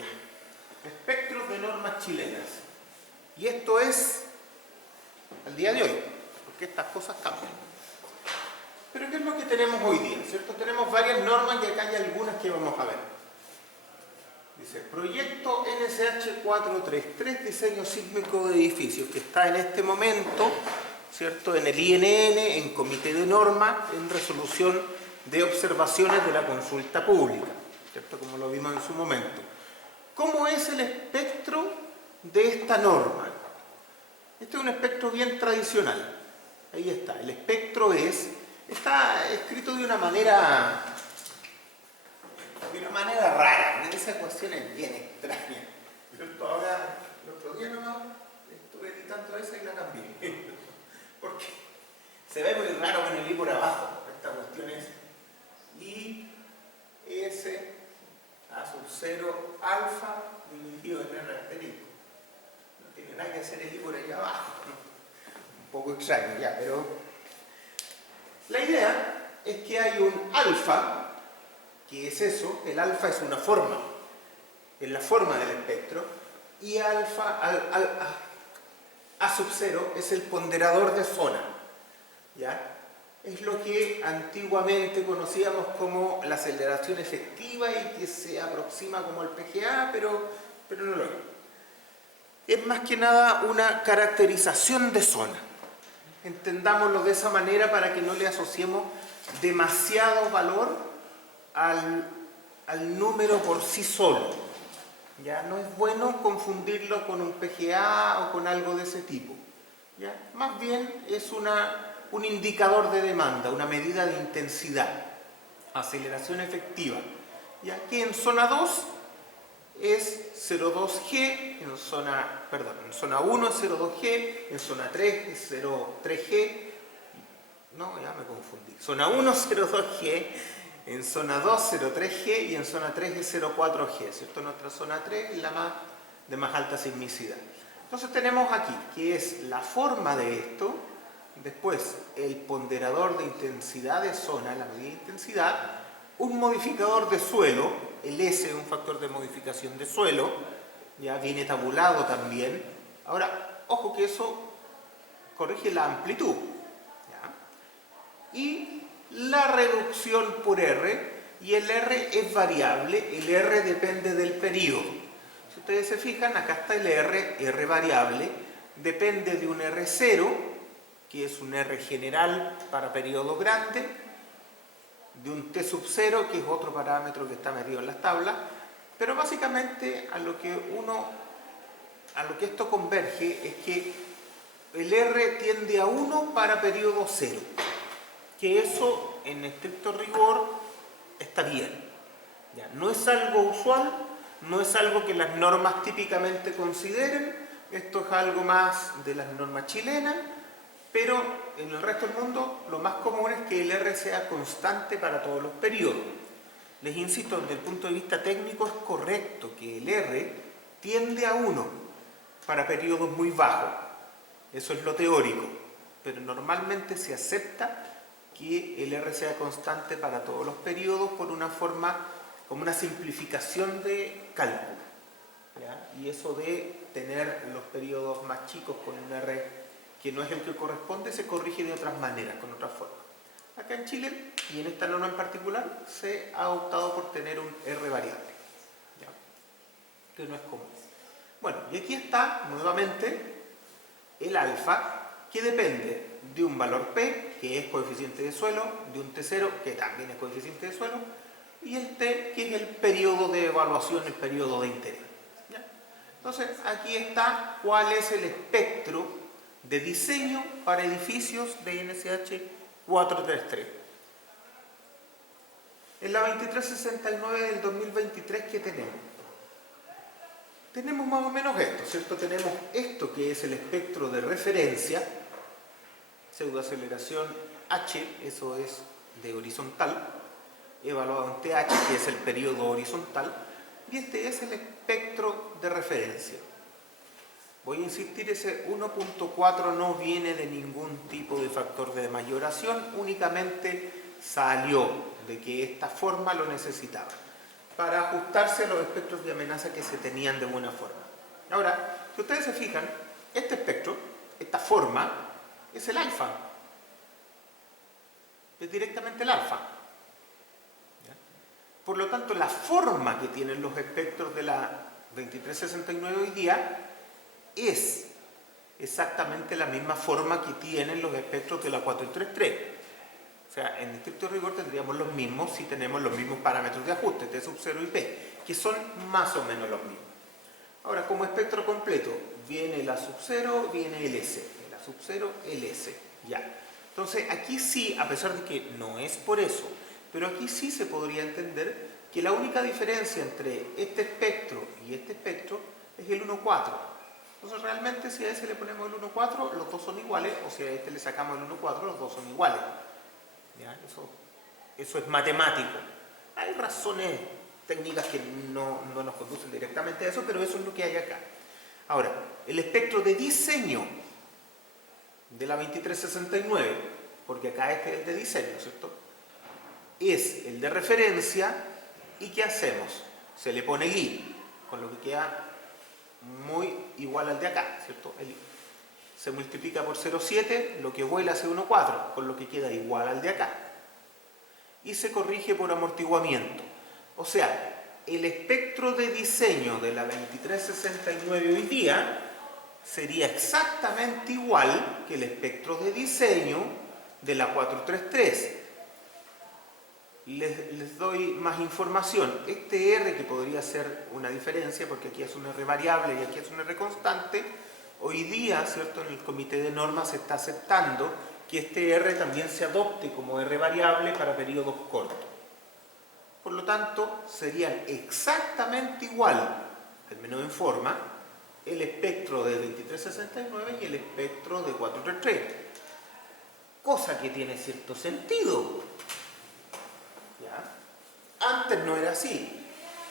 Ya. Espectros de normas chilenas. Y esto es al día de hoy, porque estas cosas cambian. Pero ¿qué es lo que tenemos hoy día? ¿Cierto? Tenemos varias normas y acá hay algunas que vamos a ver. Dice, proyecto NSH 433, diseño sísmico de edificios, que está en este momento, ¿cierto?, en el INN, en comité de norma, en resolución de observaciones de la consulta pública, ¿cierto?, como lo vimos en su momento. ¿Cómo es el espectro de esta norma? Este es un espectro bien tradicional. Ahí está. El espectro está escrito de una manera rara. Esa ecuación es bien extraña. ¿Cierto? Ahora, el otro día nomás estuve editando esa y la cambié. Porque se ve muy raro con el I por abajo. Esta cuestión es I, S, A sub 0, alfa, dividido en R asterisco. No tiene nada que hacer el I por ahí abajo. Un poco extraño ya, pero la idea es que hay un alfa. ¿Qué es eso? El alfa es una forma, es la forma del espectro, y alfa, A sub 0 es el ponderador de zona, ¿ya? Es lo que antiguamente conocíamos como la aceleración efectiva y que se aproxima como el PGA, pero no lo es. Es más que nada una caracterización de zona. Entendámoslo de esa manera para que no le asociemos demasiado valor al número por sí solo. ¿Ya? No es bueno confundirlo con un PGA o con algo de ese tipo. ¿Ya? Más bien es un indicador de demanda, una medida de intensidad, aceleración efectiva. ¿Ya? Que en zona 2 es 0,2G, en zona 1 es 0,2G, en zona 3 es 0,3G, no, ya me confundí, zona 1 0,2G, en zona 2 0,3G y en zona 3 es 0,4G, ¿cierto? Nuestra zona 3 es la de más alta sismicidad. Entonces tenemos aquí, que es la forma de esto, después el ponderador de intensidad de zona, la medida de intensidad, un modificador de suelo, el S es un factor de modificación de suelo, ya viene tabulado también. Ahora, ojo que eso corrige la amplitud, ¿ya? Y la reducción por R, y el R es variable, el R depende del periodo. Si ustedes se fijan, acá está el R variable, depende de un R0, que es un R general para periodo grande, de un T sub 0, que es otro parámetro que está metido en las tablas, pero básicamente a lo que esto converge es que el R tiende a 1 para periodo 0, que eso en estricto rigor está bien. Ya, no es algo usual, no es algo que las normas típicamente consideren, esto es algo más de las normas chilenas, pero en el resto del mundo lo más común es que el R sea constante para todos los periodos. Les insisto, desde el punto de vista técnico es correcto que el R tiende a 1 para periodos muy bajos. Eso es lo teórico, pero normalmente se acepta que el R sea constante para todos los periodos por una forma, como una simplificación de cálculo, ¿ya? Y eso de tener los periodos más chicos con un R que no es el que corresponde, se corrige de otras maneras, con otras formas. Acá en Chile, y en esta norma en particular, se ha optado por tener un R variable, ¿ya? Que no es común. Bueno, y aquí está nuevamente el alfa, que depende de un valor P, que es coeficiente de suelo, de un T0, que también es coeficiente de suelo, y el T, que es el periodo de evaluación, el periodo de interés, ¿ya? Entonces, aquí está cuál es el espectro de diseño para edificios de NSH 433. En la 2369 del 2023, ¿qué tenemos? Tenemos más o menos esto, ¿cierto? Tenemos esto que es el espectro de referencia, pseudoaceleración H, eso es de horizontal, evaluado en TH, que es el periodo horizontal, y este es el espectro de referencia. Voy a insistir, ese 1.4 no viene de ningún tipo de factor de mayoración, únicamente salió de que esta forma lo necesitaba. para ajustarse a los espectros de amenaza que se tenían de buena forma. Ahora, si ustedes se fijan, este espectro, esta forma, es el alfa. Es directamente el alfa. ¿Ya? Por lo tanto, la forma que tienen los espectros de la 2369 hoy día es exactamente la misma forma que tienen los espectros de la 4333. O sea, en estricto rigor tendríamos los mismos si tenemos los mismos parámetros de ajuste, T sub 0 y P, que son más o menos los mismos. Ahora, como espectro completo, viene la sub 0, viene el S. La sub 0, el S. Ya. Entonces, aquí sí, a pesar de que no es por eso, pero aquí sí se podría entender que la única diferencia entre este espectro y este espectro es el 1,4. Entonces, realmente, si a ese le ponemos el 1,4, los dos son iguales, o si a este le sacamos el 1,4, los dos son iguales. ¿Ya? Eso es matemático. Hay razones técnicas que no nos conducen directamente a eso, pero eso es lo que hay acá. Ahora, el espectro de diseño de la 2369, porque acá este es el de diseño, ¿cierto? Es el de referencia, ¿y qué hacemos? Se le pone el I, con lo que queda muy igual al de acá, ¿cierto? El I. Se multiplica por 0,7, lo que vuela hace 1,4, con lo que queda igual al de acá. Y se corrige por amortiguamiento. O sea, el espectro de diseño de la 2369 hoy día sería exactamente igual que el espectro de diseño de la 433. Les doy más información. Este R, que podría ser una diferencia, porque aquí es un R variable y aquí es un R constante, hoy día, ¿cierto?, en el comité de normas se está aceptando que este R también se adopte como R variable para periodos cortos. Por lo tanto, serían exactamente igual, al menos en forma, el espectro de 2369 y el espectro de 433. Cosa que tiene cierto sentido. ¿Ya? Antes no era así.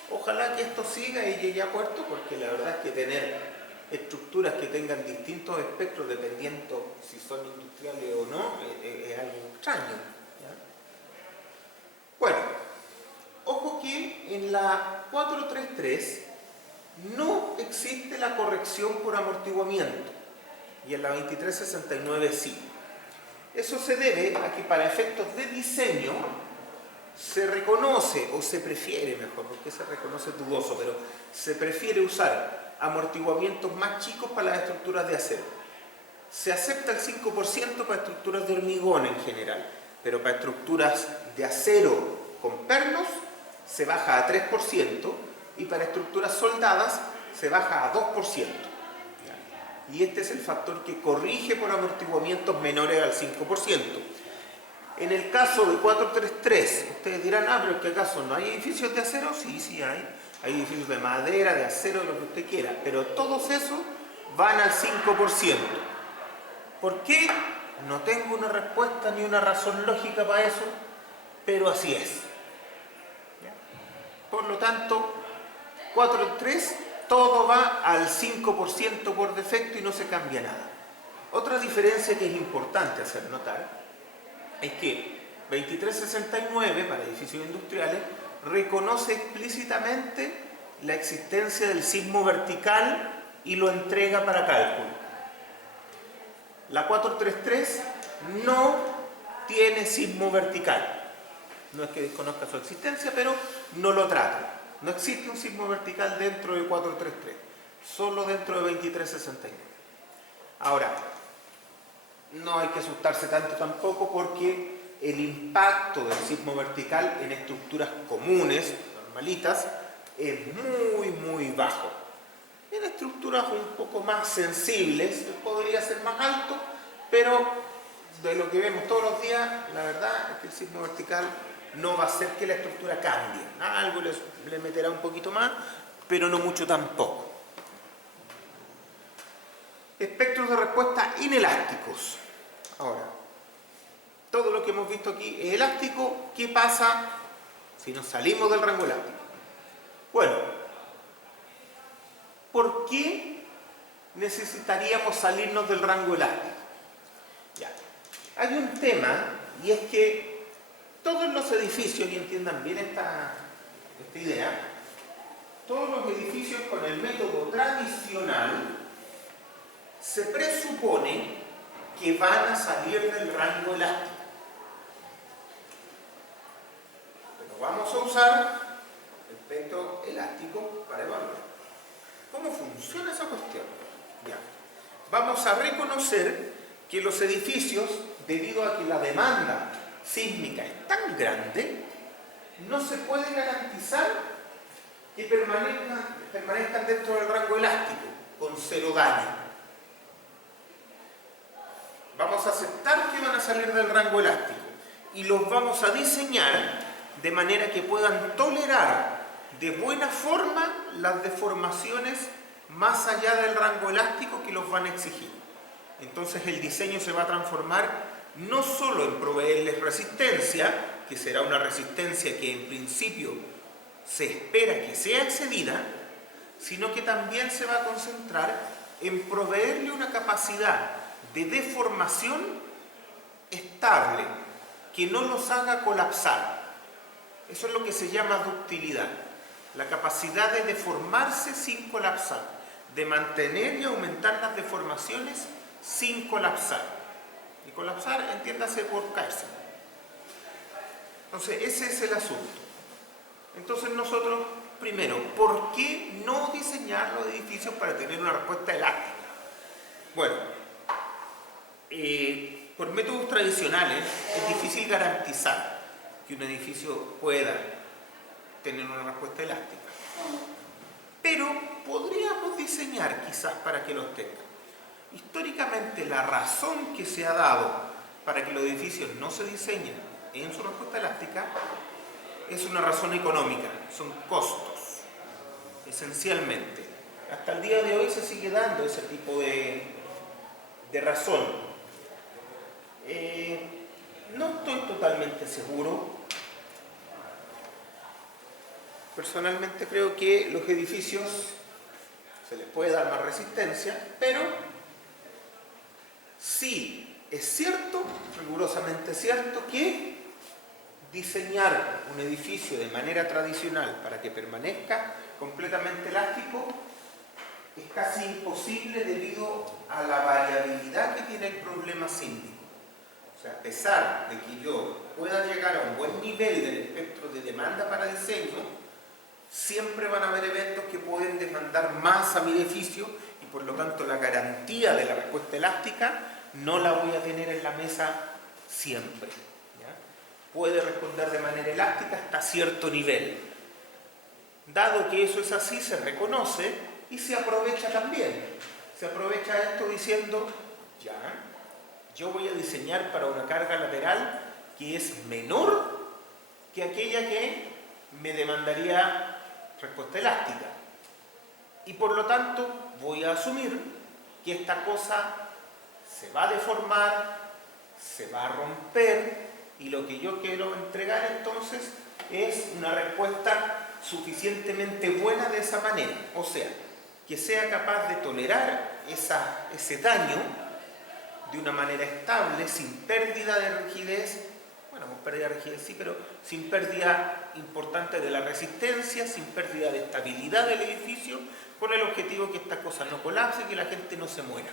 Ojalá que esto siga y llegue a puerto, porque la verdad es que tener estructuras que tengan distintos espectros dependiendo si son industriales o no es algo extraño. ¿Ya? Bueno, ojo que en la 433 no existe la corrección por amortiguamiento y en la 2369 sí. Eso se debe a que para efectos de diseño se reconoce, o se prefiere mejor, porque se reconoce dudoso, pero se prefiere usar amortiguamientos más chicos para las estructuras de acero. Se acepta el 5% para estructuras de hormigón en general, pero para estructuras de acero con pernos se baja a 3% y para estructuras soldadas se baja a 2%. Y este es el factor que corrige por amortiguamientos menores al 5%. En el caso de 433, ustedes dirán, pero es que acaso no hay edificios de acero. Sí, sí hay. Hay edificios de madera, de acero, de lo que usted quiera, pero todos esos van al 5%. ¿Por qué? No tengo una respuesta ni una razón lógica para eso, pero así es. ¿Ya? Por lo tanto, 4.3, todo va al 5% por defecto y no se cambia nada. Otra diferencia que es importante hacer notar es que 2369 para edificios industriales reconoce explícitamente la existencia del sismo vertical y lo entrega para cálculo. La 433 no tiene sismo vertical. No es que desconozca su existencia, pero no lo trata. No existe un sismo vertical dentro de 433, solo dentro de 2369. Ahora, no hay que asustarse tanto tampoco, porque el impacto del sismo vertical en estructuras comunes, normalitas, es muy bajo. En estructuras un poco más sensibles podría ser más alto, pero de lo que vemos todos los días, la verdad es que el sismo vertical no va a hacer que la estructura cambie. Algo le meterá un poquito más, pero no mucho tampoco. Espectros de respuesta inelásticos. Ahora, todo lo que hemos visto aquí es elástico. ¿Qué pasa si nos salimos del rango elástico? Bueno, ¿por qué necesitaríamos salirnos del rango elástico? Ya. Hay un tema, y es que todos los edificios, y entiendan bien esta idea, todos los edificios con el método tradicional se presupone que van a salir del rango elástico. Pero vamos a usar el espectro elástico para evaluar. ¿Cómo funciona esa cuestión? Ya. Vamos a reconocer que los edificios, debido a que la demanda sísmica es tan grande, no se puede garantizar que permanezcan dentro del rango elástico, con cero daño. Vamos a aceptar que van a salir del rango elástico y los vamos a diseñar de manera que puedan tolerar de buena forma las deformaciones más allá del rango elástico que los van a exigir. Entonces el diseño se va a transformar no solo en proveerles resistencia, que será una resistencia que en principio se espera que sea excedida, sino que también se va a concentrar en proveerle una capacidad de deformación estable, que no los haga colapsar. Eso es lo que se llama ductilidad, la capacidad de deformarse sin colapsar, de mantener y aumentar las deformaciones sin colapsar. Y colapsar, entiéndase, por caerse. Entonces, ese es el asunto. Entonces nosotros, primero, ¿por qué no diseñar los edificios para tener una respuesta elástica? Bueno, por métodos tradicionales es difícil garantizar que un edificio pueda tener una respuesta elástica. Pero podríamos diseñar quizás para que los tenga. Históricamente la razón que se ha dado para que los edificios no se diseñen en su respuesta elástica es una razón económica, son costos, esencialmente. Hasta el día de hoy se sigue dando ese tipo de razón. No estoy totalmente seguro. Personalmente creo que los edificios se les puede dar más resistencia, pero sí es cierto, rigurosamente cierto, que diseñar un edificio de manera tradicional para que permanezca completamente elástico es casi imposible debido a la variabilidad que tiene el problema sísmico. O sea, a pesar de que yo pueda llegar a un buen nivel del espectro de demanda para diseño, siempre van a haber eventos que pueden demandar más a mi edificio y por lo tanto la garantía de la respuesta elástica no la voy a tener en la mesa siempre. Puede responder de manera elástica hasta cierto nivel. Dado que eso es así, se reconoce y se aprovecha también. Se aprovecha esto diciendo, ya, yo voy a diseñar para una carga lateral que es menor que aquella que me demandaría respuesta elástica. Y por lo tanto voy a asumir que esta cosa se va a deformar, se va a romper, y lo que yo quiero entregar entonces es una respuesta suficientemente buena de esa manera. O sea, que sea capaz de tolerar ese daño de una manera estable, sin pérdida de rigidez, bueno, con pérdida de rigidez sí, pero sin pérdida importante de la resistencia, sin pérdida de estabilidad del edificio, con el objetivo que esta cosa no colapse y que la gente no se muera.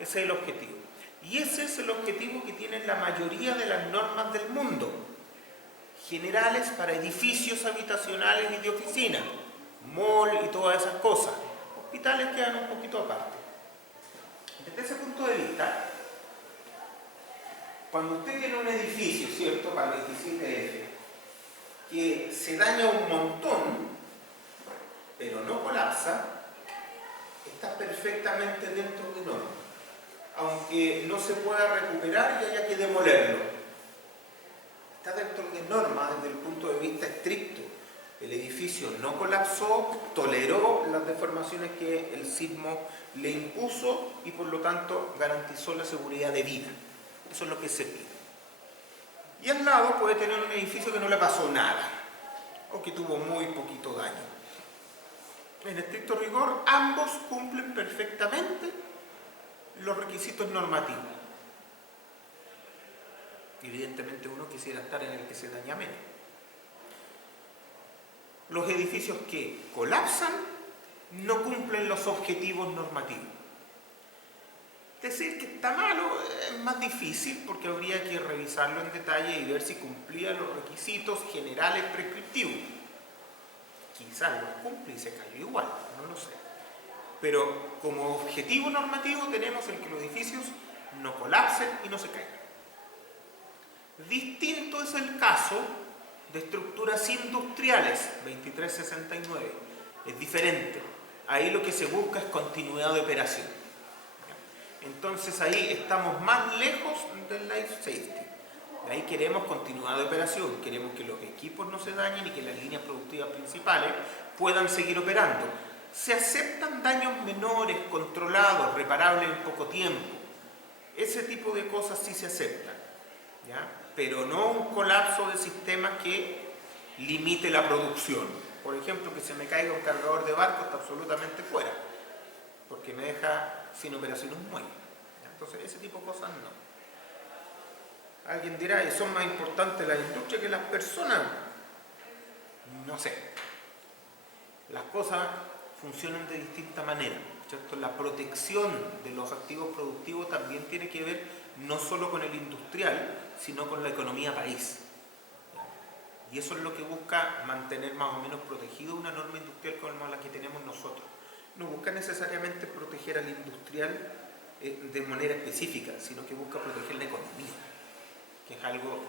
Ese es el objetivo. Y ese es el objetivo que tienen la mayoría de las normas del mundo, generales para edificios habitacionales y de oficina, mall y todas esas cosas. Hospitales quedan un poquito aparte. Desde ese punto de vista, cuando usted tiene un edificio, ¿cierto?, para el 27F, que se daña un montón, pero no colapsa, está perfectamente dentro de normas, aunque no se pueda recuperar y haya que demolerlo. Está dentro de normas desde el punto de vista estricto. El edificio no colapsó, toleró las deformaciones que el sismo le impuso y por lo tanto garantizó la seguridad de vida. Eso es lo que se pide. Y al lado puede tener un edificio que no le pasó nada o que tuvo muy poquito daño. En estricto rigor, ambos cumplen perfectamente los requisitos normativos. Evidentemente uno quisiera estar en el que se daña menos. los edificios que colapsan no cumplen los objetivos normativos. Decir que está malo es más difícil porque habría que revisarlo en detalle y ver si cumplía los requisitos generales prescriptivos. Quizás los cumple y se cayó igual, no lo sé. Pero como objetivo normativo tenemos el que los edificios no colapsen y no se caigan. Distinto es el caso de estructuras industriales, 2369. Es diferente. Ahí lo que se busca es continuidad de operación. Entonces ahí estamos más lejos del life safety. Ahí queremos continuidad de operación, queremos que los equipos no se dañen y que las líneas productivas principales puedan seguir operando. Se aceptan daños menores, controlados, reparables en poco tiempo. Ese tipo de cosas sí se aceptan, ¿ya? Pero no un colapso de sistemas que limite la producción. Por ejemplo, que se me caiga un cargador de barco está absolutamente fuera, porque me deja sin operación un muelle. Entonces, ese tipo de cosas no. Alguien dirá, ¿y son más importantes la industria que las personas? No sé. Las cosas funcionan de distinta manera, ¿cierto? La protección de los activos productivos también tiene que ver no solo con el industrial, sino con la economía país. Y eso es lo que busca mantener más o menos protegido una norma industrial como la que tenemos nosotros. No busca necesariamente proteger al industrial de manera específica, sino que busca proteger la economía, que es algo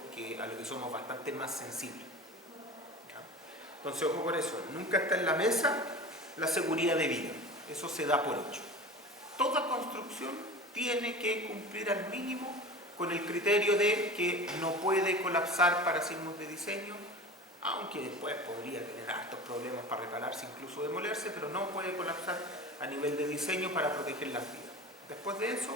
a lo que somos bastante más sensibles. ¿Ya? Entonces, ojo por eso, nunca está en la mesa la seguridad de vida, eso se da por hecho. Toda construcción tiene que cumplir al mínimo con el criterio de que no puede colapsar para signos de diseño, aunque después podría tener hartos problemas para repararse, incluso demolerse, pero no puede colapsar a nivel de diseño para proteger las vidas. Después de eso,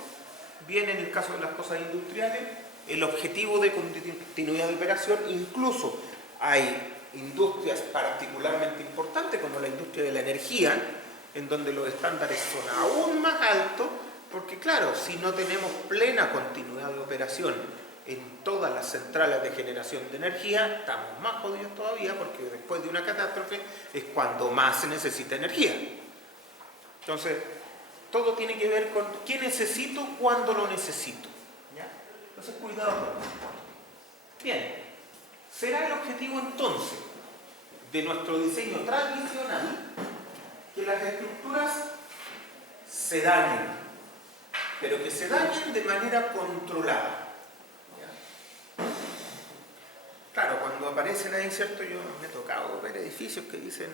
viene en el caso de las cosas industriales, el objetivo de continuidad de operación. Incluso hay industrias particularmente importantes, como la industria de la energía, en donde los estándares son aún más altos, porque claro, si no tenemos plena continuidad de operación en todas las centrales de generación de energía, estamos más jodidos todavía, porque después de una catástrofe es cuando más se necesita energía. Entonces, todo tiene que ver con qué necesito, cuándo lo necesito. ¿Ya? Entonces, cuidado con eso. Bien, será el objetivo entonces de nuestro diseño tradicional que las estructuras se dañen, pero que se dañen de manera controlada. ¿Ya? Claro, cuando aparecen ahí, ¿cierto? Yo me he tocado ver edificios que dicen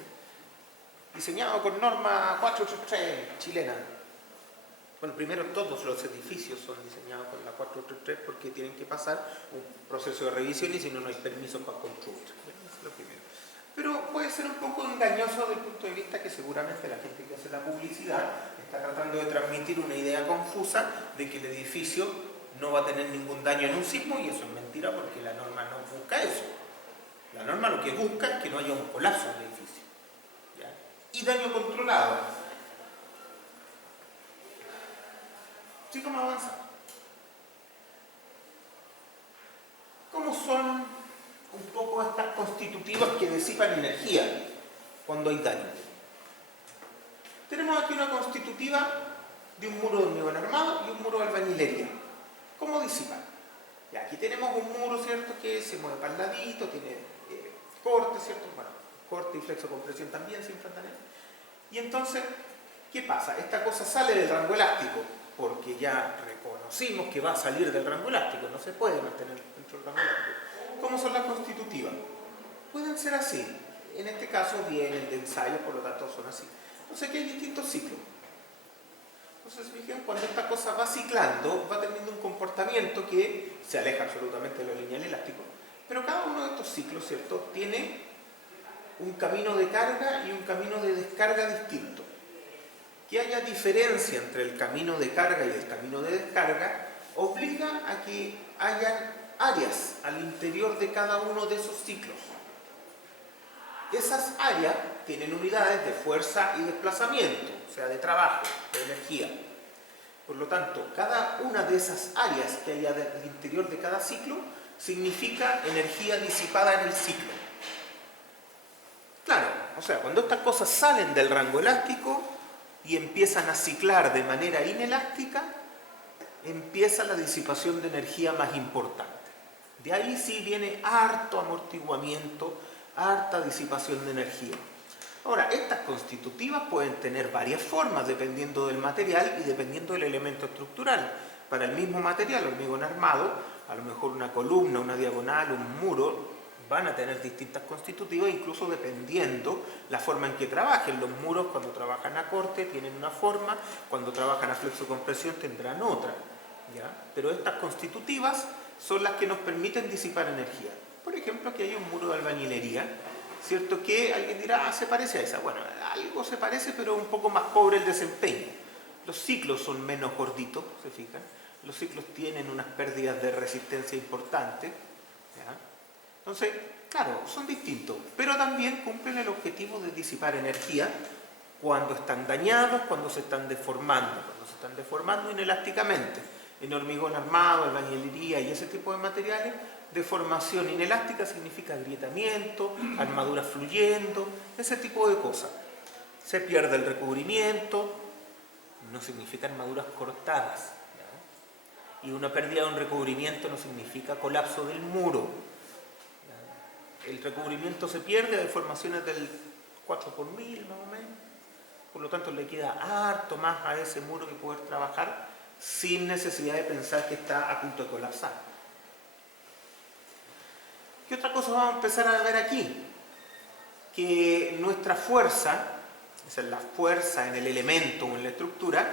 diseñado con norma 433 chilena. Bueno, primero todos los edificios son diseñados con la 433 porque tienen que pasar un proceso de revisión y si no, no hay permiso para construir. Eso es lo primero. Pero puede ser un poco engañoso desde el punto de vista que seguramente la gente que hace la publicidad está tratando de transmitir una idea confusa de que el edificio no va a tener ningún daño en un sismo, y eso es mentira porque la norma no busca eso. La norma lo que busca es que no haya un colapso en el edificio. ¿Ya? Y daño controlado. ¿Sí cómo avanza? ¿Cómo son un poco estas constitutivas que disipan energía cuando hay daño? Tenemos aquí una constitutiva de un muro de hormigón armado y un muro de albañilería. ¿Cómo disipan? Ya, aquí tenemos un muro, ¿cierto?, que se mueve para el ladito, tiene corte, ¿cierto? Bueno, corte y flexocompresión también se enfrentan. Y entonces, ¿qué pasa? Esta cosa sale del rango elástico, porque ya reconocimos que va a salir del rango elástico, no se puede mantener dentro del rango elástico. ¿Cómo son las constitutivas? Pueden ser así. En este caso vienen de ensayos, por lo tanto son así. Entonces aquí hay distintos ciclos. Entonces, fíjense, cuando esta cosa va ciclando, va teniendo un comportamiento que se aleja absolutamente de lo lineal elástico, pero cada uno de estos ciclos, ¿cierto?, tiene un camino de carga y un camino de descarga distinto. Que haya diferencia entre el camino de carga y el camino de descarga obliga a que haya áreas al interior de cada uno de esos ciclos. Esas áreas tienen unidades de fuerza y desplazamiento, o sea, de trabajo, de energía. Por lo tanto, cada una de esas áreas que haya al interior de cada ciclo significa energía disipada en el ciclo. Claro, O sea, cuando estas cosas salen del rango elástico y empiezan a ciclar de manera inelástica, empieza la disipación de energía más importante. De ahí sí viene harto amortiguamiento, harta disipación de energía. Ahora, estas constitutivas pueden tener varias formas dependiendo del material y dependiendo del elemento estructural. Para el mismo material, hormigón armado, a lo mejor una columna, una diagonal, un muro, van a tener distintas constitutivas, incluso dependiendo la forma en que trabajen. Los muros, cuando trabajan a corte, tienen una forma, cuando trabajan a flexo-compresión tendrán otra, ¿ya? Pero estas constitutivas son las que nos permiten disipar energía. Por ejemplo, aquí hay un muro de albañilería, ¿cierto? Que alguien dirá, se parece a esa. Bueno, algo se parece, pero un poco más pobre el desempeño. Los ciclos son menos gorditos, ¿se fijan? Los ciclos tienen unas pérdidas de resistencia importantes, ¿ya? Entonces, claro, son distintos, pero también cumplen el objetivo de disipar energía cuando están dañados, cuando se están deformando inelásticamente. En hormigón armado, albañilería y ese tipo de materiales, deformación inelástica significa agrietamiento, armaduras fluyendo, ese tipo de cosas. Se pierde el recubrimiento, no significa armaduras cortadas, ¿ya? Y una pérdida de un recubrimiento no significa colapso del muro. ¿Ya? El recubrimiento se pierde a deformaciones del 4/1000 más o menos, por lo tanto le queda harto más a ese muro que poder trabajar sin necesidad de pensar que está a punto de colapsar. ¿Qué otra cosa vamos a empezar a ver aquí? Que nuestra fuerza, esa es la fuerza en el elemento o en la estructura,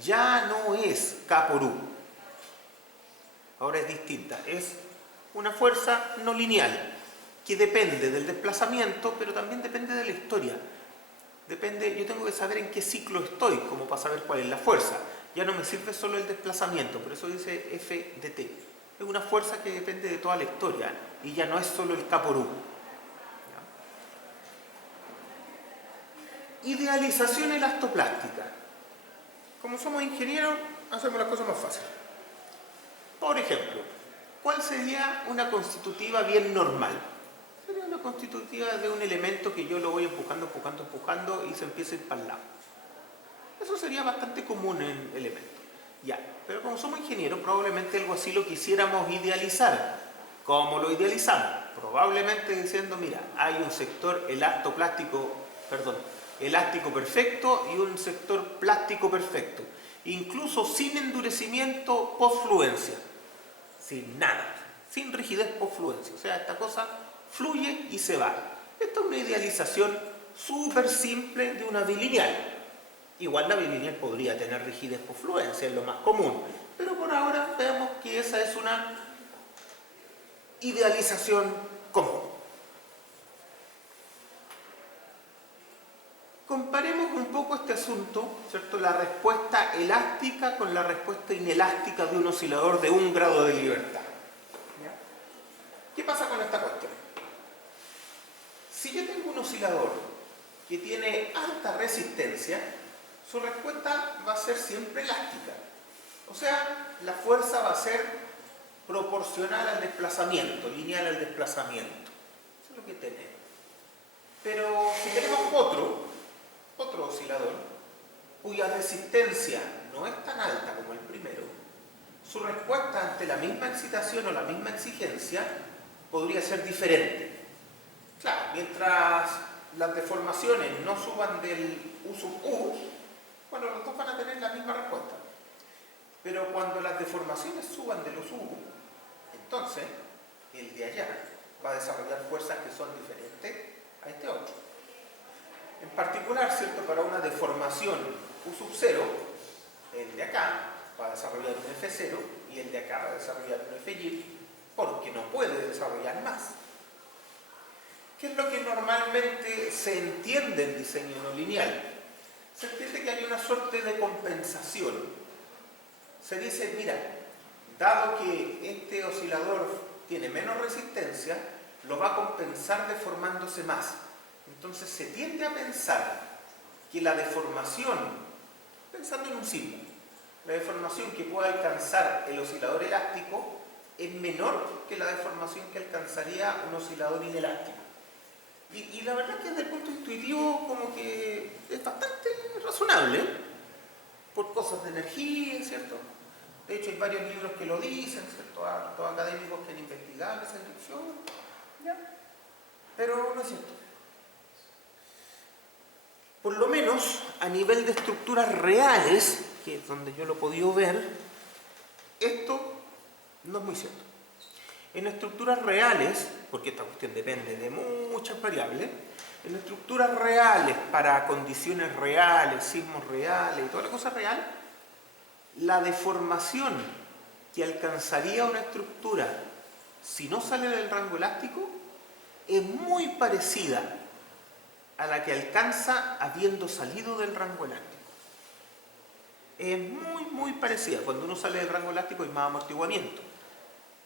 ya no es K por U. Ahora es distinta, es una fuerza no lineal, que depende del desplazamiento, pero también depende de la historia. Depende, yo tengo que saber en qué ciclo estoy, como para saber cuál es la fuerza. Ya no me sirve solo el desplazamiento, por eso dice F de T. Es una fuerza que depende de toda la historia y ya no es solo el K por U. ¿Ya? Idealización elastoplástica. Como somos ingenieros, hacemos las cosas más fáciles. Por ejemplo, ¿cuál sería una constitutiva bien normal? Sería una constitutiva de un elemento que yo lo voy empujando y se empieza a ir para el lado. Eso sería bastante común en elementos. Ya, pero como somos ingenieros, probablemente algo así lo quisiéramos idealizar. ¿Cómo lo idealizamos? Probablemente diciendo, mira, hay un sector elástico perfecto y un sector plástico perfecto. Incluso sin endurecimiento post-fluencia. Sin nada. Sin rigidez post-fluencia. O sea, esta cosa fluye y se va. Esta es una idealización súper simple de una bilineal. Igual la bilineal podría tener rigidez por fluencia, es lo más común. Pero por ahora veamos que esa es una idealización común. Comparemos un poco este asunto, ¿cierto? La respuesta elástica con la respuesta inelástica de un oscilador de 1 grado de libertad. ¿Ya? ¿Qué pasa con esta cuestión? Si yo tengo un oscilador que tiene alta resistencia, su respuesta va a ser siempre elástica. O sea, la fuerza va a ser proporcional al desplazamiento, lineal al desplazamiento. Eso es lo que tenemos. Pero si tenemos otro oscilador, cuya resistencia no es tan alta como el primero, su respuesta ante la misma excitación o la misma exigencia podría ser diferente. Claro, mientras las deformaciones no suban del U sub U, bueno, los dos van a tener la misma respuesta. Pero cuando las deformaciones suban de los U, entonces el de allá va a desarrollar fuerzas que son diferentes a este otro. En particular, ¿cierto? Para una deformación U sub 0, el de acá va a desarrollar un F0 y el de acá va a desarrollar un FY, porque no puede desarrollar más. ¿Qué es lo que normalmente se entiende en diseño no lineal? Se entiende que hay una suerte de compensación. Se dice, mira, dado que este oscilador tiene menos resistencia, lo va a compensar deformándose más. Entonces se tiende a pensar que la deformación, pensando en un símbolo, la deformación que pueda alcanzar el oscilador elástico es menor que la deformación que alcanzaría un oscilador inelástico. Y la verdad es que desde el punto intuitivo como que es bastante razonable, ¿eh? Por cosas de energía, ¿cierto? De hecho hay varios libros que lo dicen, ¿cierto? Hartos académicos que han investigado esa inducción, ¿ya? Pero no es cierto. Por lo menos a nivel de estructuras reales, que es donde yo lo he podido ver, esto no es muy cierto. En estructuras reales, porque esta cuestión depende de muchas variables, en estructuras reales, para condiciones reales, sismos reales y toda la cosa real, la deformación que alcanzaría una estructura si no sale del rango elástico es muy parecida a la que alcanza habiendo salido del rango elástico. Es muy parecida. Cuando uno sale del rango elástico hay más amortiguamiento,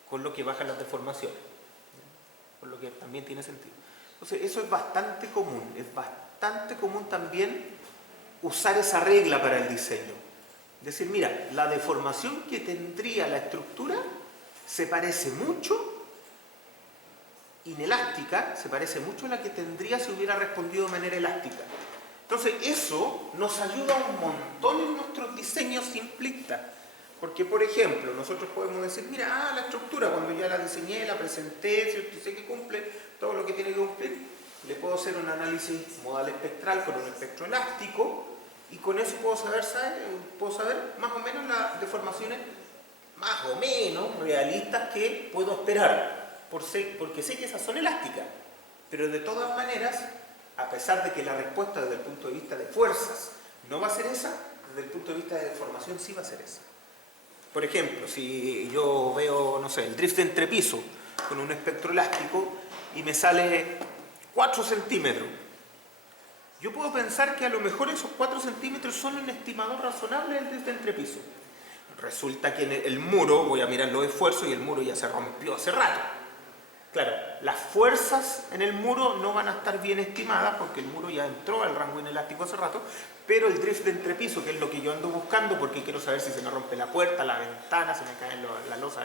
con lo que bajan las deformaciones, por lo que también tiene sentido. Entonces eso es bastante común también usar esa regla para el diseño. Decir, mira, la deformación que tendría la estructura se parece mucho, inelástica, se parece mucho a la que tendría si hubiera respondido de manera elástica. Entonces eso nos ayuda un montón en nuestros diseños simplistas. Porque, por ejemplo, nosotros podemos decir, mira, la estructura, cuando ya la diseñé, la presenté, ¿cierto? Y sé que cumple todo lo que tiene que cumplir, le puedo hacer un análisis modal espectral con un espectro elástico y con eso puedo saber más o menos las deformaciones más o menos realistas que puedo esperar, porque sé que esas son elásticas. Pero de todas maneras, a pesar de que la respuesta desde el punto de vista de fuerzas no va a ser esa, desde el punto de vista de deformación sí va a ser esa. Por ejemplo, si yo veo, no sé, el drift de entrepiso con un espectro elástico y me sale 4 centímetros, yo puedo pensar que a lo mejor esos 4 centímetros son un estimador razonable del drift de entrepiso. Resulta que en el muro, voy a mirar los esfuerzos y el muro ya se rompió hace rato. Claro, las fuerzas en el muro no van a estar bien estimadas porque el muro ya entró al rango inelástico hace rato, pero el drift de entrepiso, que es lo que yo ando buscando porque quiero saber si se me rompe la puerta, la ventana, se me cae la losa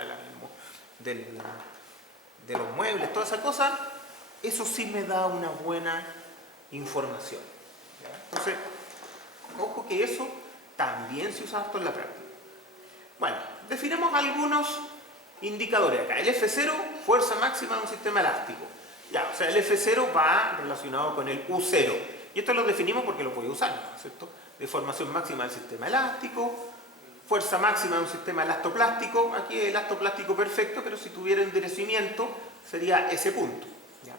de los muebles, toda esa cosa, eso sí me da una buena información. ¿Ya? Entonces, ojo que eso también se usa harto en la práctica. Bueno, definimos algunos indicadores acá. El F0, fuerza máxima de un sistema elástico. Ya, o sea, el F0 va relacionado con el U0. Y esto lo definimos porque lo voy a usar, ¿cierto? Deformación máxima del sistema elástico, fuerza máxima de un sistema elastoplástico. Aquí es elastoplástico perfecto, pero si tuviera endurecimiento sería ese punto. ¿Ya?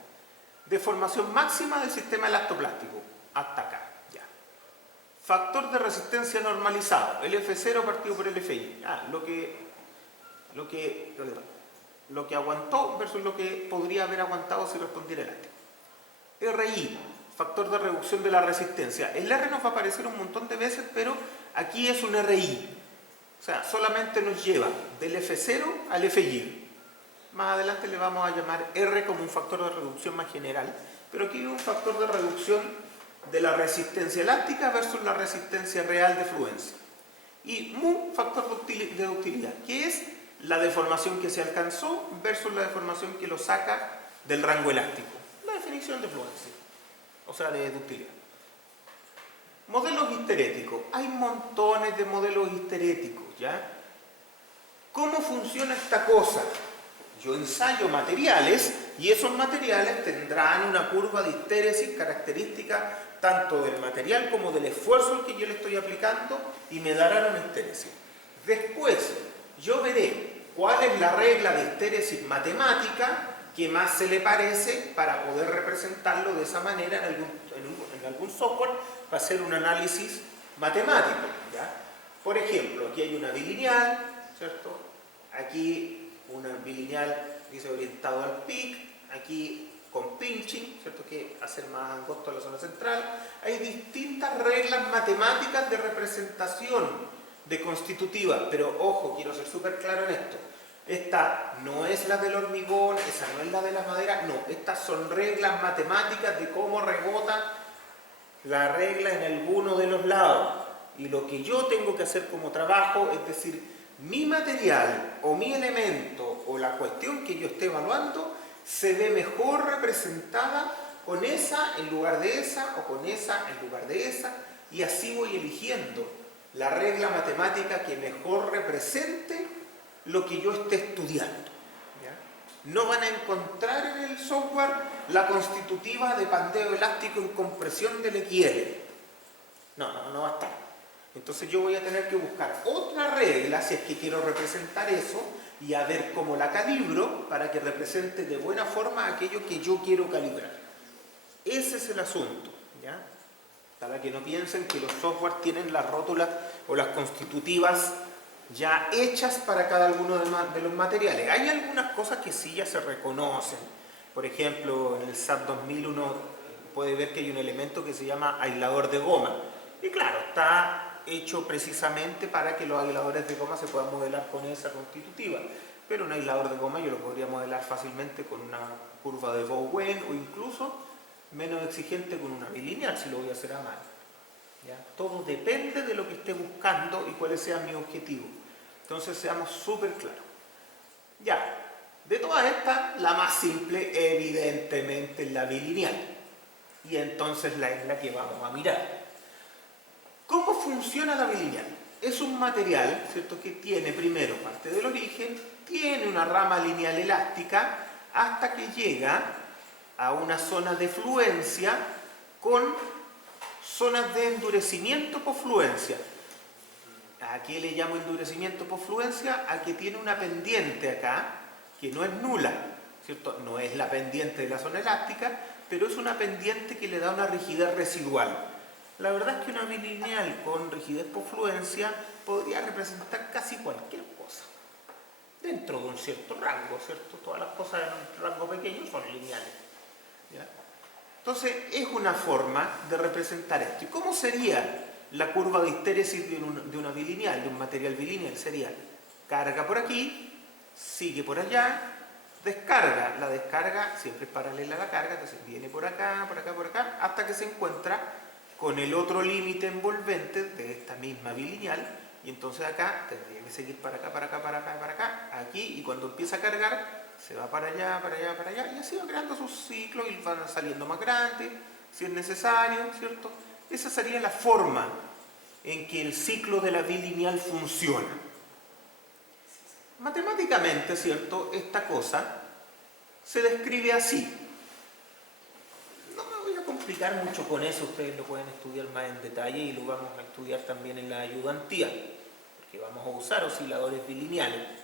Deformación máxima del sistema elastoplástico, hasta acá. ¿Ya? Factor de resistencia normalizado, el F0 partido por el FI. Lo que aguantó versus lo que podría haber aguantado si respondiera elástico. RI, factor de reducción de la resistencia. El R nos va a aparecer un montón de veces, pero aquí es un RI. O sea, solamente nos lleva del F0 al FY. Más adelante le vamos a llamar R como un factor de reducción más general, pero aquí hay un factor de reducción de la resistencia elástica versus la resistencia real de fluencia. Y mu, factor de ductilidad, que es la deformación que se alcanzó versus la deformación que lo saca del rango elástico. La definición de fluencia, o sea, de ductilidad. Modelos histeréticos. Hay montones de modelos histeréticos, ¿ya? ¿Cómo funciona esta cosa? Yo ensayo materiales y esos materiales tendrán una curva de histéresis característica tanto del material como del esfuerzo al que yo le estoy aplicando y me darán una histéresis. Después, yo veré cuál es la regla de histéresis matemática que más se le parece para poder representarlo de esa manera en algún software para hacer un análisis matemático. ¿Ya? Por ejemplo, aquí hay una bilineal, ¿cierto? Aquí una bilineal dice orientado al PIC, aquí con pinching, ¿cierto? Que hacer más angosto la zona central. Hay distintas reglas matemáticas de representación de constitutiva, pero ojo, quiero ser súper claro en esto. Esta no es la del hormigón, esa no es la de la madera, no, estas son reglas matemáticas de cómo rebota la regla en alguno de los lados. Y lo que yo tengo que hacer como trabajo es decir, mi material o mi elemento o la cuestión que yo esté evaluando se ve mejor representada con esa en lugar de esa o con esa en lugar de esa, y así voy eligiendo la regla matemática que mejor represente lo que yo esté estudiando. ¿Ya? No van a encontrar en el software la constitutiva de pandeo elástico en compresión del XL. No va a estar. Entonces yo voy a tener que buscar otra regla si es que quiero representar eso y a ver cómo la calibro para que represente de buena forma aquello que yo quiero calibrar. Ese es el asunto, ¿ya? Para que no piensen que los softwares tienen las rótulas o las constitutivas ya hechas para cada uno de los materiales. Hay algunas cosas que sí ya se reconocen. Por ejemplo, en el SAT 2000 uno puede ver que hay un elemento que se llama aislador de goma. Y claro, está hecho precisamente para que los aisladores de goma se puedan modelar con esa constitutiva. Pero un aislador de goma yo lo podría modelar fácilmente con una curva de Bowen o incluso menos exigente con una bilineal si lo voy a hacer a mano. ¿Ya? Todo depende de lo que esté buscando y cuál sea mi objetivo. Entonces seamos súper claros. Ya, de todas estas, la más simple evidentemente es la bilineal. Y entonces es la que vamos a mirar. ¿Cómo funciona la bilineal? Es un material, ¿cierto?, que tiene primero parte del origen, tiene una rama lineal elástica hasta que llega a una zona de fluencia con zonas de endurecimiento por fluencia. ¿A qué le llamo endurecimiento por fluencia? A que tiene una pendiente acá que no es nula, ¿cierto? No es la pendiente de la zona elástica, pero es una pendiente que le da una rigidez residual. La verdad es que una bilineal con rigidez por fluencia podría representar casi cualquier cosa, dentro de un cierto rango, ¿cierto? Todas las cosas en un rango pequeño son lineales. ¿Ya? Entonces, es una forma de representar esto. ¿Y cómo sería la curva de histéresis de una bilineal, de un material bilineal? Sería carga por aquí, sigue por allá, descarga. La descarga siempre es paralela a la carga, entonces viene por acá, por acá, por acá, hasta que se encuentra con el otro límite envolvente de esta misma bilineal, y entonces acá tendría que seguir para acá, para acá, para acá, para acá, aquí, y cuando empieza a cargar, se va para allá, para allá, para allá, y así va creando sus ciclos y van saliendo más grandes, si es necesario, ¿cierto? Esa sería la forma en que el ciclo de la bilineal funciona. Matemáticamente, ¿cierto?, esta cosa se describe así. No me voy a complicar mucho con eso, ustedes lo pueden estudiar más en detalle y lo vamos a estudiar también en la ayudantía, porque vamos a usar osciladores bilineales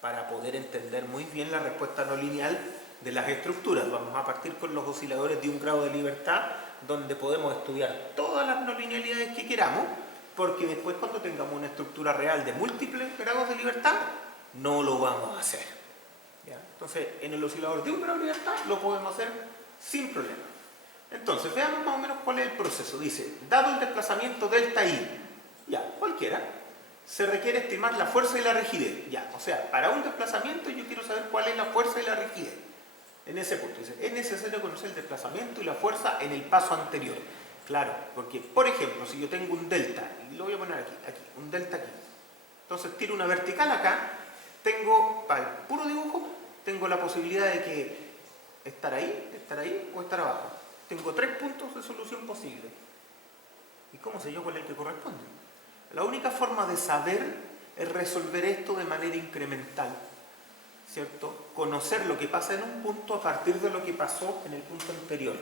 para poder entender muy bien la respuesta no lineal de las estructuras. Vamos a partir con los osciladores de un grado de libertad, donde podemos estudiar todas las no linealidades que queramos, porque después cuando tengamos una estructura real de múltiples grados de libertad, no lo vamos a hacer. ¿Ya? Entonces, en el oscilador de un grado de libertad lo podemos hacer sin problema. Entonces, veamos más o menos cuál es el proceso. Dice, dado el desplazamiento delta I, ya, cualquiera, se requiere estimar la fuerza y la rigidez. Ya, o sea, para un desplazamiento yo quiero saber cuál es la fuerza y la rigidez. En ese punto dice, es necesario conocer el desplazamiento y la fuerza en el paso anterior. Claro, porque, por ejemplo, si yo tengo un delta, y lo voy a poner aquí, un delta aquí. Entonces tiro una vertical acá, tengo, para el puro dibujo, tengo la posibilidad de que estar ahí o estar abajo. Tengo 3 puntos de solución posibles. ¿Y cómo sé yo cuál es el que corresponde? La única forma de saber es resolver esto de manera incremental, ¿cierto? Conocer lo que pasa en un punto a partir de lo que pasó en el punto anterior.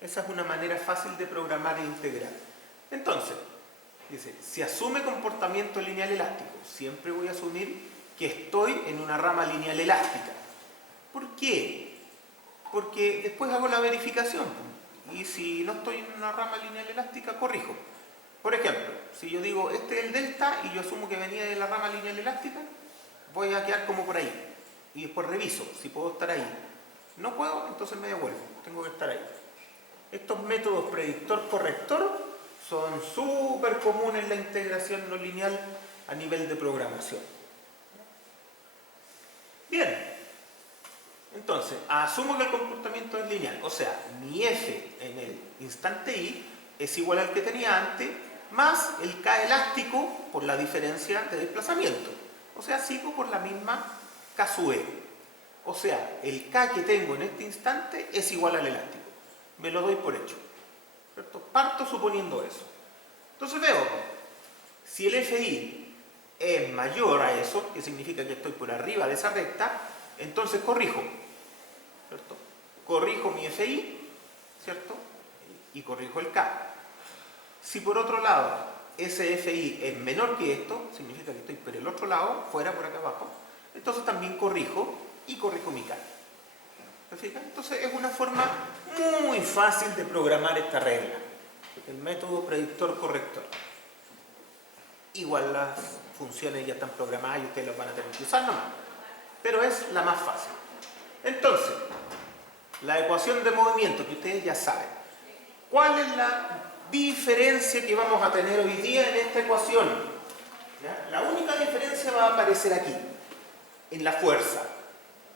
Esa es una manera fácil de programar e integrar. Entonces, dice, si asume comportamiento lineal elástico, siempre voy a asumir que estoy en una rama lineal elástica. ¿Por qué? Porque después hago la verificación y si no estoy en una rama lineal elástica, corrijo. Por ejemplo, si yo digo este es el delta y yo asumo que venía de la rama lineal elástica, voy a quedar como por ahí y después reviso si puedo estar ahí. No puedo, entonces me devuelvo, tengo que estar ahí. Estos métodos predictor-corrector son súper comunes en la integración no lineal a nivel de programación. Bien. Entonces, asumo que el comportamiento es lineal, o sea, mi f en el instante i es igual al que tenía antes, más el k elástico por la diferencia de desplazamiento. O sea, sigo por la misma k sub e. O sea, el k que tengo en este instante es igual al elástico. me lo doy por hecho, ¿cierto? Parto suponiendo eso. Entonces veo, si el FI es mayor a eso, que significa que estoy por arriba de esa recta, entonces corrijo, ¿cierto? Corrijo mi FI, ¿cierto? Y corrijo el K. Si por otro lado ese FI es menor que esto, significa que estoy por el otro lado, fuera, por acá abajo, entonces también corrijo y corrijo mi K. ¿Se fijan? Entonces es una forma muy fácil de programar esta regla, el método predictor-corrector. Igual las funciones ya están programadas y ustedes las van a tener que usar nomás, pero es la más fácil. Entonces, la ecuación de movimiento que ustedes ya saben. ¿Cuál es la diferencia que vamos a tener hoy día en esta ecuación? ¿Ya? La única diferencia va a aparecer aquí, en la fuerza.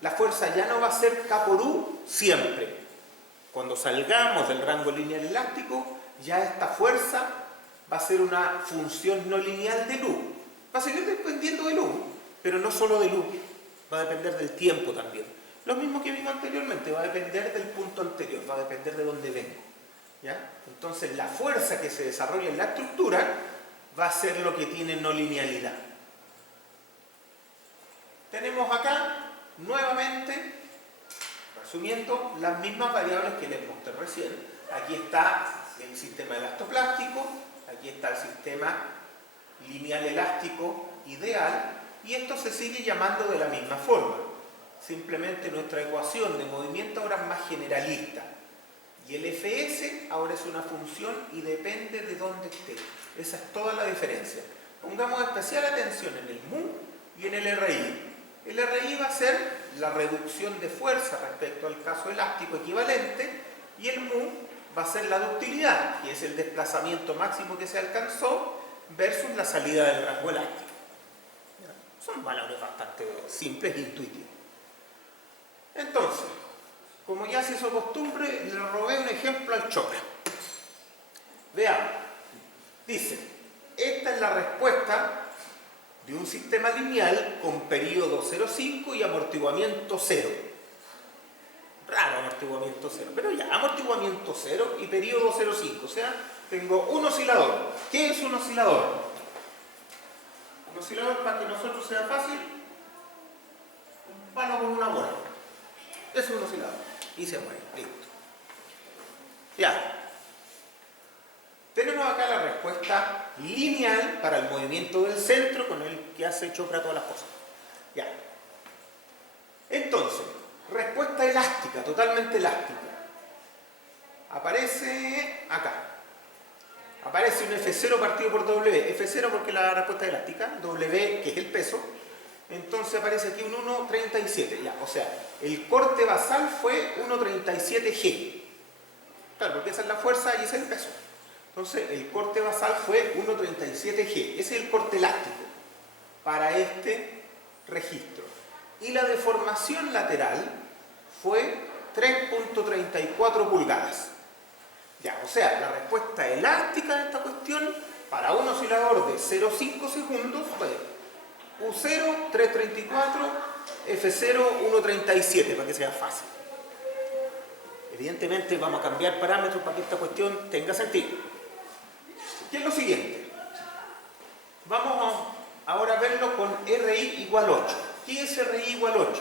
La fuerza ya no va a ser K por U siempre. Cuando salgamos del rango lineal elástico, ya esta fuerza va a ser una función no lineal del U. Va a seguir dependiendo del U, pero no solo del U, va a depender del tiempo también. Lo mismo que vimos anteriormente, va a depender del punto anterior, va a depender de dónde vengo. ¿Ya? Entonces la fuerza que se desarrolla en la estructura va a ser lo que tiene no linealidad. Tenemos acá, nuevamente, resumiendo, las mismas variables que les mostré recién. Aquí está el sistema elastoplástico, aquí está el sistema lineal elástico ideal, y esto se sigue llamando de la misma forma. Simplemente nuestra ecuación de movimiento ahora es más generalista. Y el Fs ahora es una función y depende de dónde esté. Esa es toda la diferencia. Pongamos especial atención en el mu y en el RI. El RI va a ser la reducción de fuerza respecto al caso elástico equivalente, y el mu va a ser la ductilidad, que es el desplazamiento máximo que se alcanzó versus la salida del rango elástico. Son valores bastante simples e intuitivos. Entonces, como ya se hizo costumbre, le robé un ejemplo al Chopra. Veamos. Dice, esta es la respuesta de un sistema lineal con periodo 0,5 y amortiguamiento 0. Raro amortiguamiento 0, pero ya, amortiguamiento 0 y periodo 0,5. O sea, tengo un oscilador. ¿Qué es un oscilador? Un oscilador, para que nosotros sea fácil, un palo con una bola. Es un oscilador. Y se mueve, listo. Ya. Tenemos acá la respuesta lineal para el movimiento del centro con el que hace Chopra todas las cosas. Ya. Entonces, respuesta elástica, totalmente elástica. Aparece acá. Aparece un F0 partido por W. F0 porque la respuesta es elástica, W que es el peso. Entonces aparece aquí un 1,37. Ya, o sea, el corte basal fue 1,37 G. Claro, porque esa es la fuerza y ese es el peso. Entonces, el corte basal fue 1,37 G. Ese es el corte elástico para este registro. Y la deformación lateral fue 3,34 pulgadas. Ya, o sea, la respuesta elástica de esta cuestión para un oscilador de 0,5 segundos fue U0, 3,34, F0, 1,37, para que sea fácil. Evidentemente vamos a cambiar parámetros para que esta cuestión tenga sentido. ¿Qué es lo siguiente? Vamos ahora a verlo con RI igual 8. ¿Qué es RI igual 8?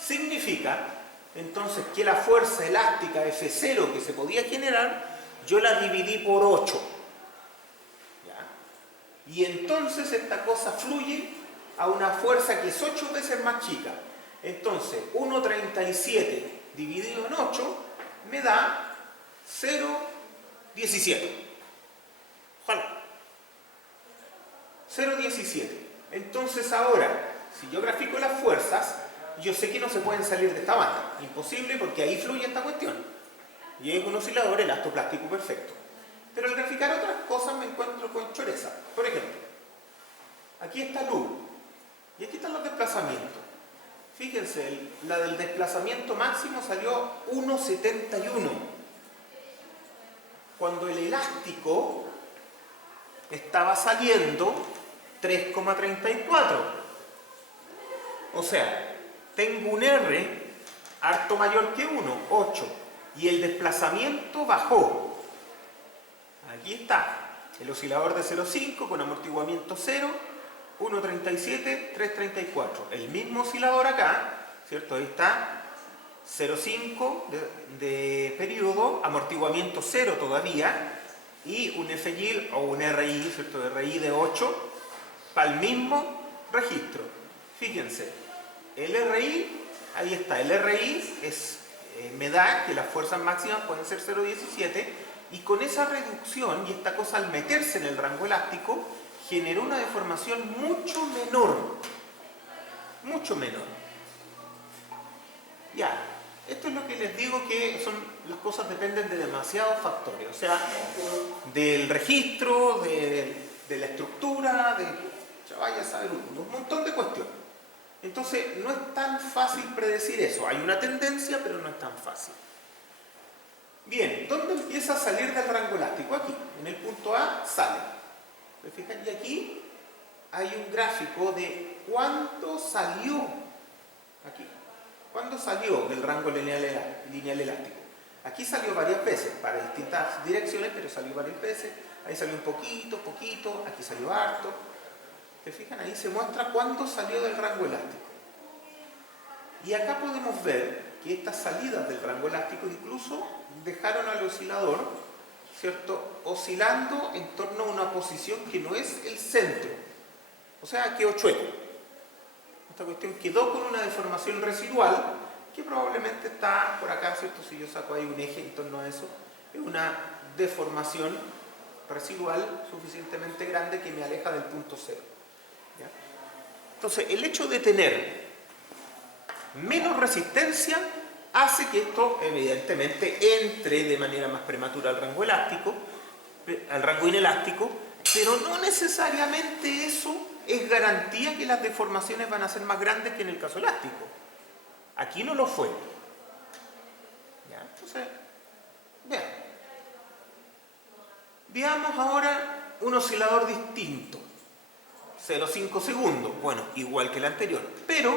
Significa entonces que la fuerza elástica F0 que se podía generar, yo la dividí por 8. ¿Ya? Y entonces esta cosa fluye a una fuerza que es 8 veces más chica. Entonces 1,37 dividido en 8 me da 0,17. Ojalá. 0,17. Entonces ahora, si yo grafico las fuerzas, yo sé que no se pueden salir de esta banda. Imposible, porque ahí fluye esta cuestión. Y es un oscilador elastoplástico perfecto. Pero al graficar otras cosas me encuentro con choreza. Por ejemplo, aquí está el U. Y aquí están los desplazamientos. Fíjense, la del desplazamiento máximo salió 1,71. Cuando el elástico estaba saliendo 3,34. O sea, tengo un R harto mayor que 1, 8. y el desplazamiento bajó. Aquí está, el oscilador de 0,5 con amortiguamiento 0, 1,37, 3,34. El mismo oscilador acá, ¿cierto? Ahí está, 0,5 de periodo, amortiguamiento 0 todavía, y un FGIL o un RI, ¿cierto? RI de 8 para el mismo registro. Fíjense, el RI, ahí está, el RI me da que las fuerzas máximas pueden ser 0,17, y con esa reducción y esta cosa al meterse en el rango elástico generó una deformación mucho menor. Mucho menor. Ya, esto es lo que les digo, que las cosas dependen de demasiados factores, o sea, del registro, de la estructura, vaya a saber un montón de cuestiones. Entonces, no es tan fácil predecir eso. Hay una tendencia, pero no es tan fácil. Bien, ¿dónde empieza a salir del rango elástico? Aquí, en el punto A sale. ¿Se fijan? Y aquí hay un gráfico de cuándo salió. Aquí. ¿Cuándo salió del rango lineal elástico? Aquí salió varias veces, para distintas direcciones, pero salió varias veces. Ahí salió un poquito, aquí salió harto. ¿Se fijan? Ahí se muestra cuándo salió del rango elástico. Y acá podemos ver que estas salidas del rango elástico incluso dejaron al oscilador, ¿cierto?, oscilando en torno a una posición que no es el centro. O sea, quedó chueco. Esta cuestión quedó con una deformación residual que probablemente está por acá, ¿cierto? Si yo saco ahí un eje en torno a eso, es una deformación residual suficientemente grande que me aleja del punto cero. ¿Ya? Entonces, el hecho de tener menos resistencia hace que esto evidentemente entre de manera más prematura al rango elástico, al rango inelástico, pero no necesariamente eso es garantía que las deformaciones van a ser más grandes que en el caso elástico. Aquí no lo fue. ¿Ya? Entonces, veamos ahora un oscilador distinto. 0,5 segundos, bueno, igual que el anterior, pero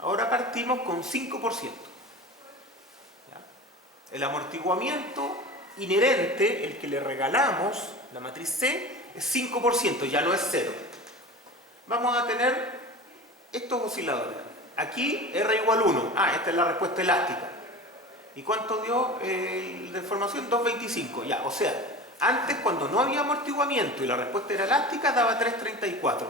ahora partimos con 5%. ¿Ya? El amortiguamiento inherente, el que le regalamos, la matriz C, es 5%, ya no es 0. Vamos a tener estos osciladores. Aquí R igual 1. Esta es la respuesta elástica. ¿Y cuánto dio de deformación? 2,25. Ya, o sea, antes cuando no había amortiguamiento y la respuesta era elástica, daba 3,34.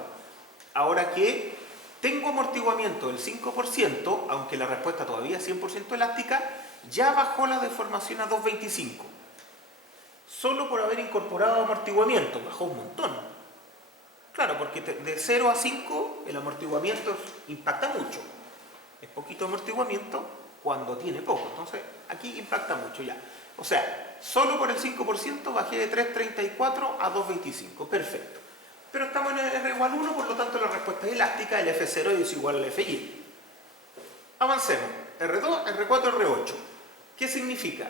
Ahora que tengo amortiguamiento del 5%, aunque la respuesta todavía es 100% elástica, ya bajó la deformación a 2,25. Solo por haber incorporado amortiguamiento, bajó un montón. Claro, porque de 0 a 5 el amortiguamiento impacta mucho. Es poquito amortiguamiento cuando tiene poco. Entonces, aquí impacta mucho ya. O sea, solo por el 5% bajé de 3,34 a 2,25. Perfecto. Pero estamos en el R igual 1, por lo tanto la respuesta es elástica, el F0 es igual al FY. Avancemos. R2, R4, R8. ¿Qué significa?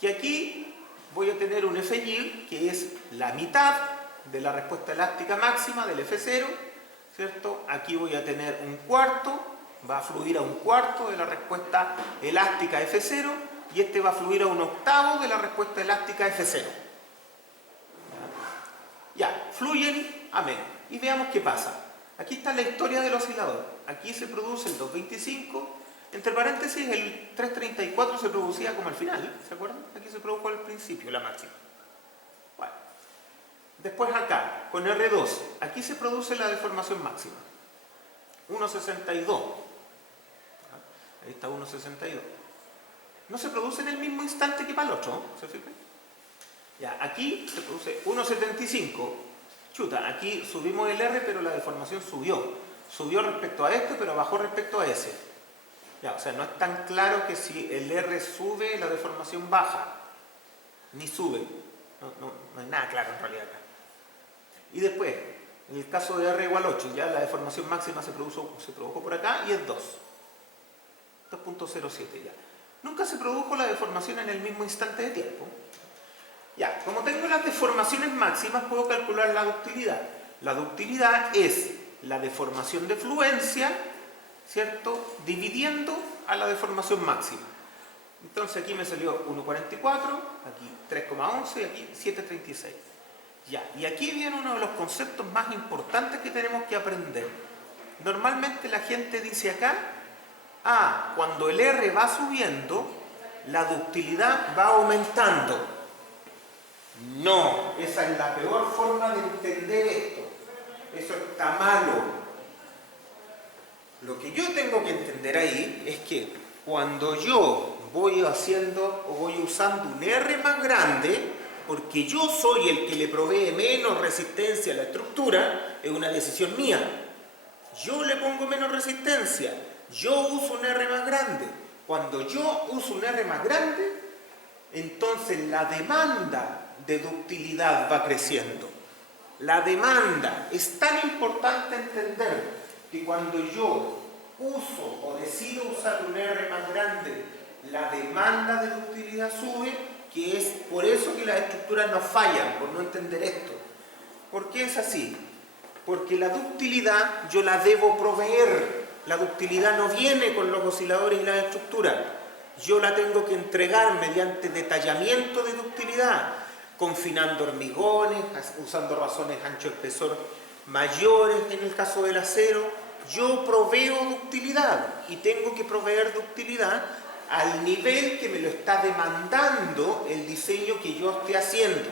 Que aquí voy a tener un FY que es la mitad de la respuesta elástica máxima del F0, ¿cierto? Aquí voy a tener un cuarto, va a fluir a un cuarto de la respuesta elástica F0, y este va a fluir a un octavo de la respuesta elástica F0. Ya, fluyen a menos. Y veamos qué pasa. Aquí está la historia del oscilador. Aquí se produce el 2,25. Entre paréntesis, el 3,34 se producía como al final, ¿se acuerdan? Aquí se produjo al principio, la máxima. Bueno. Después acá, con R2, aquí se produce la deformación máxima. 1,62. Ahí está 1,62. No se produce en el mismo instante que para el otro, ¿se fijan? Ya, aquí se produce 1,75. Chuta, aquí subimos el R, pero la deformación subió. Subió respecto a este, pero bajó respecto a ese. Ya, o sea, no es tan claro que si el R sube, la deformación baja. Ni sube. No hay nada claro en realidad acá. Y después, en el caso de R igual 8, ya la deformación máxima se produjo por acá y es 2. 2,07 ya. Nunca se produjo la deformación en el mismo instante de tiempo. Ya, como tengo las deformaciones máximas, puedo calcular la ductilidad. La ductilidad es la deformación de fluencia, ¿cierto?, dividiendo a la deformación máxima. Entonces aquí me salió 1,44, aquí 3,11 y aquí 7,36. Ya, y aquí viene uno de los conceptos más importantes que tenemos que aprender. Normalmente la gente dice acá, cuando el R va subiendo, la ductilidad va aumentando. No, esa es la peor forma de entender esto. Eso está malo. Lo que yo tengo que entender ahí es que cuando yo voy haciendo o voy usando un R más grande, porque yo soy el que le provee menos resistencia a la estructura, es una decisión mía. Yo le pongo menos resistencia, yo uso un R más grande. Cuando yo uso un R más grande, entonces la demanda de ductilidad va creciendo. La demanda es tan importante entender que cuando yo uso o decido usar un R más grande, la demanda de ductilidad sube, que es por eso que las estructuras nos fallan, por no entender esto. ¿Por qué es así? Porque la ductilidad yo la debo proveer. La ductilidad no viene con los osciladores y las estructuras. Yo la tengo que entregar mediante detallamiento de ductilidad, confinando hormigones, usando razones ancho-espesor mayores en el caso del acero. Yo proveo ductilidad y tengo que proveer ductilidad al nivel que me lo está demandando el diseño que yo esté haciendo.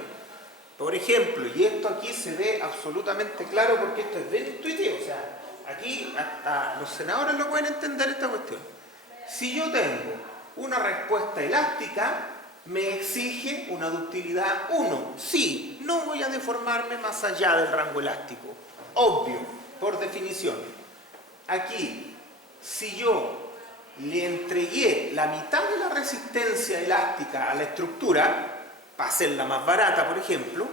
Por ejemplo, y esto aquí se ve absolutamente claro porque esto es bien intuitivo, o sea, aquí hasta los senadores lo pueden entender esta cuestión. Si yo tengo una respuesta elástica, me exige una ductilidad 1. Sí, no voy a deformarme más allá del rango elástico. Obvio, por definición. Aquí, si yo le entregué la mitad de la resistencia elástica a la estructura, para hacerla más barata, por ejemplo,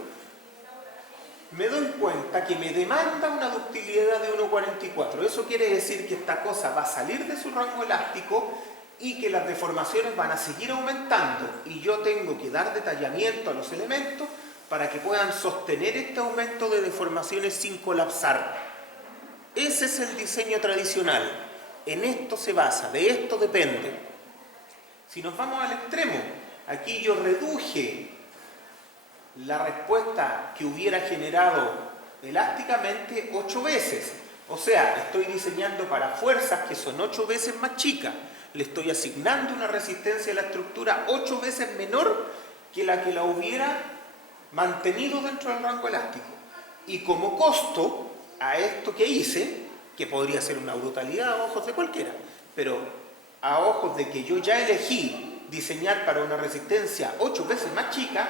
me doy cuenta que me demanda una ductilidad de 1,44. Eso quiere decir que esta cosa va a salir de su rango elástico y que las deformaciones van a seguir aumentando. Y yo tengo que dar detallamiento a los elementos para que puedan sostener este aumento de deformaciones sin colapsar. Ese es el diseño tradicional. En esto se basa, de esto depende. Si nos vamos al extremo, aquí yo reduje la respuesta que hubiera generado elásticamente 8 veces. O sea, estoy diseñando para fuerzas que son 8 veces más chicas. Le estoy asignando una resistencia a la estructura 8 veces menor que la hubiera mantenido dentro del rango elástico. Y como costo a esto que hice, que podría ser una brutalidad a ojos de cualquiera, pero a ojos de que yo ya elegí diseñar para una resistencia 8 veces más chica,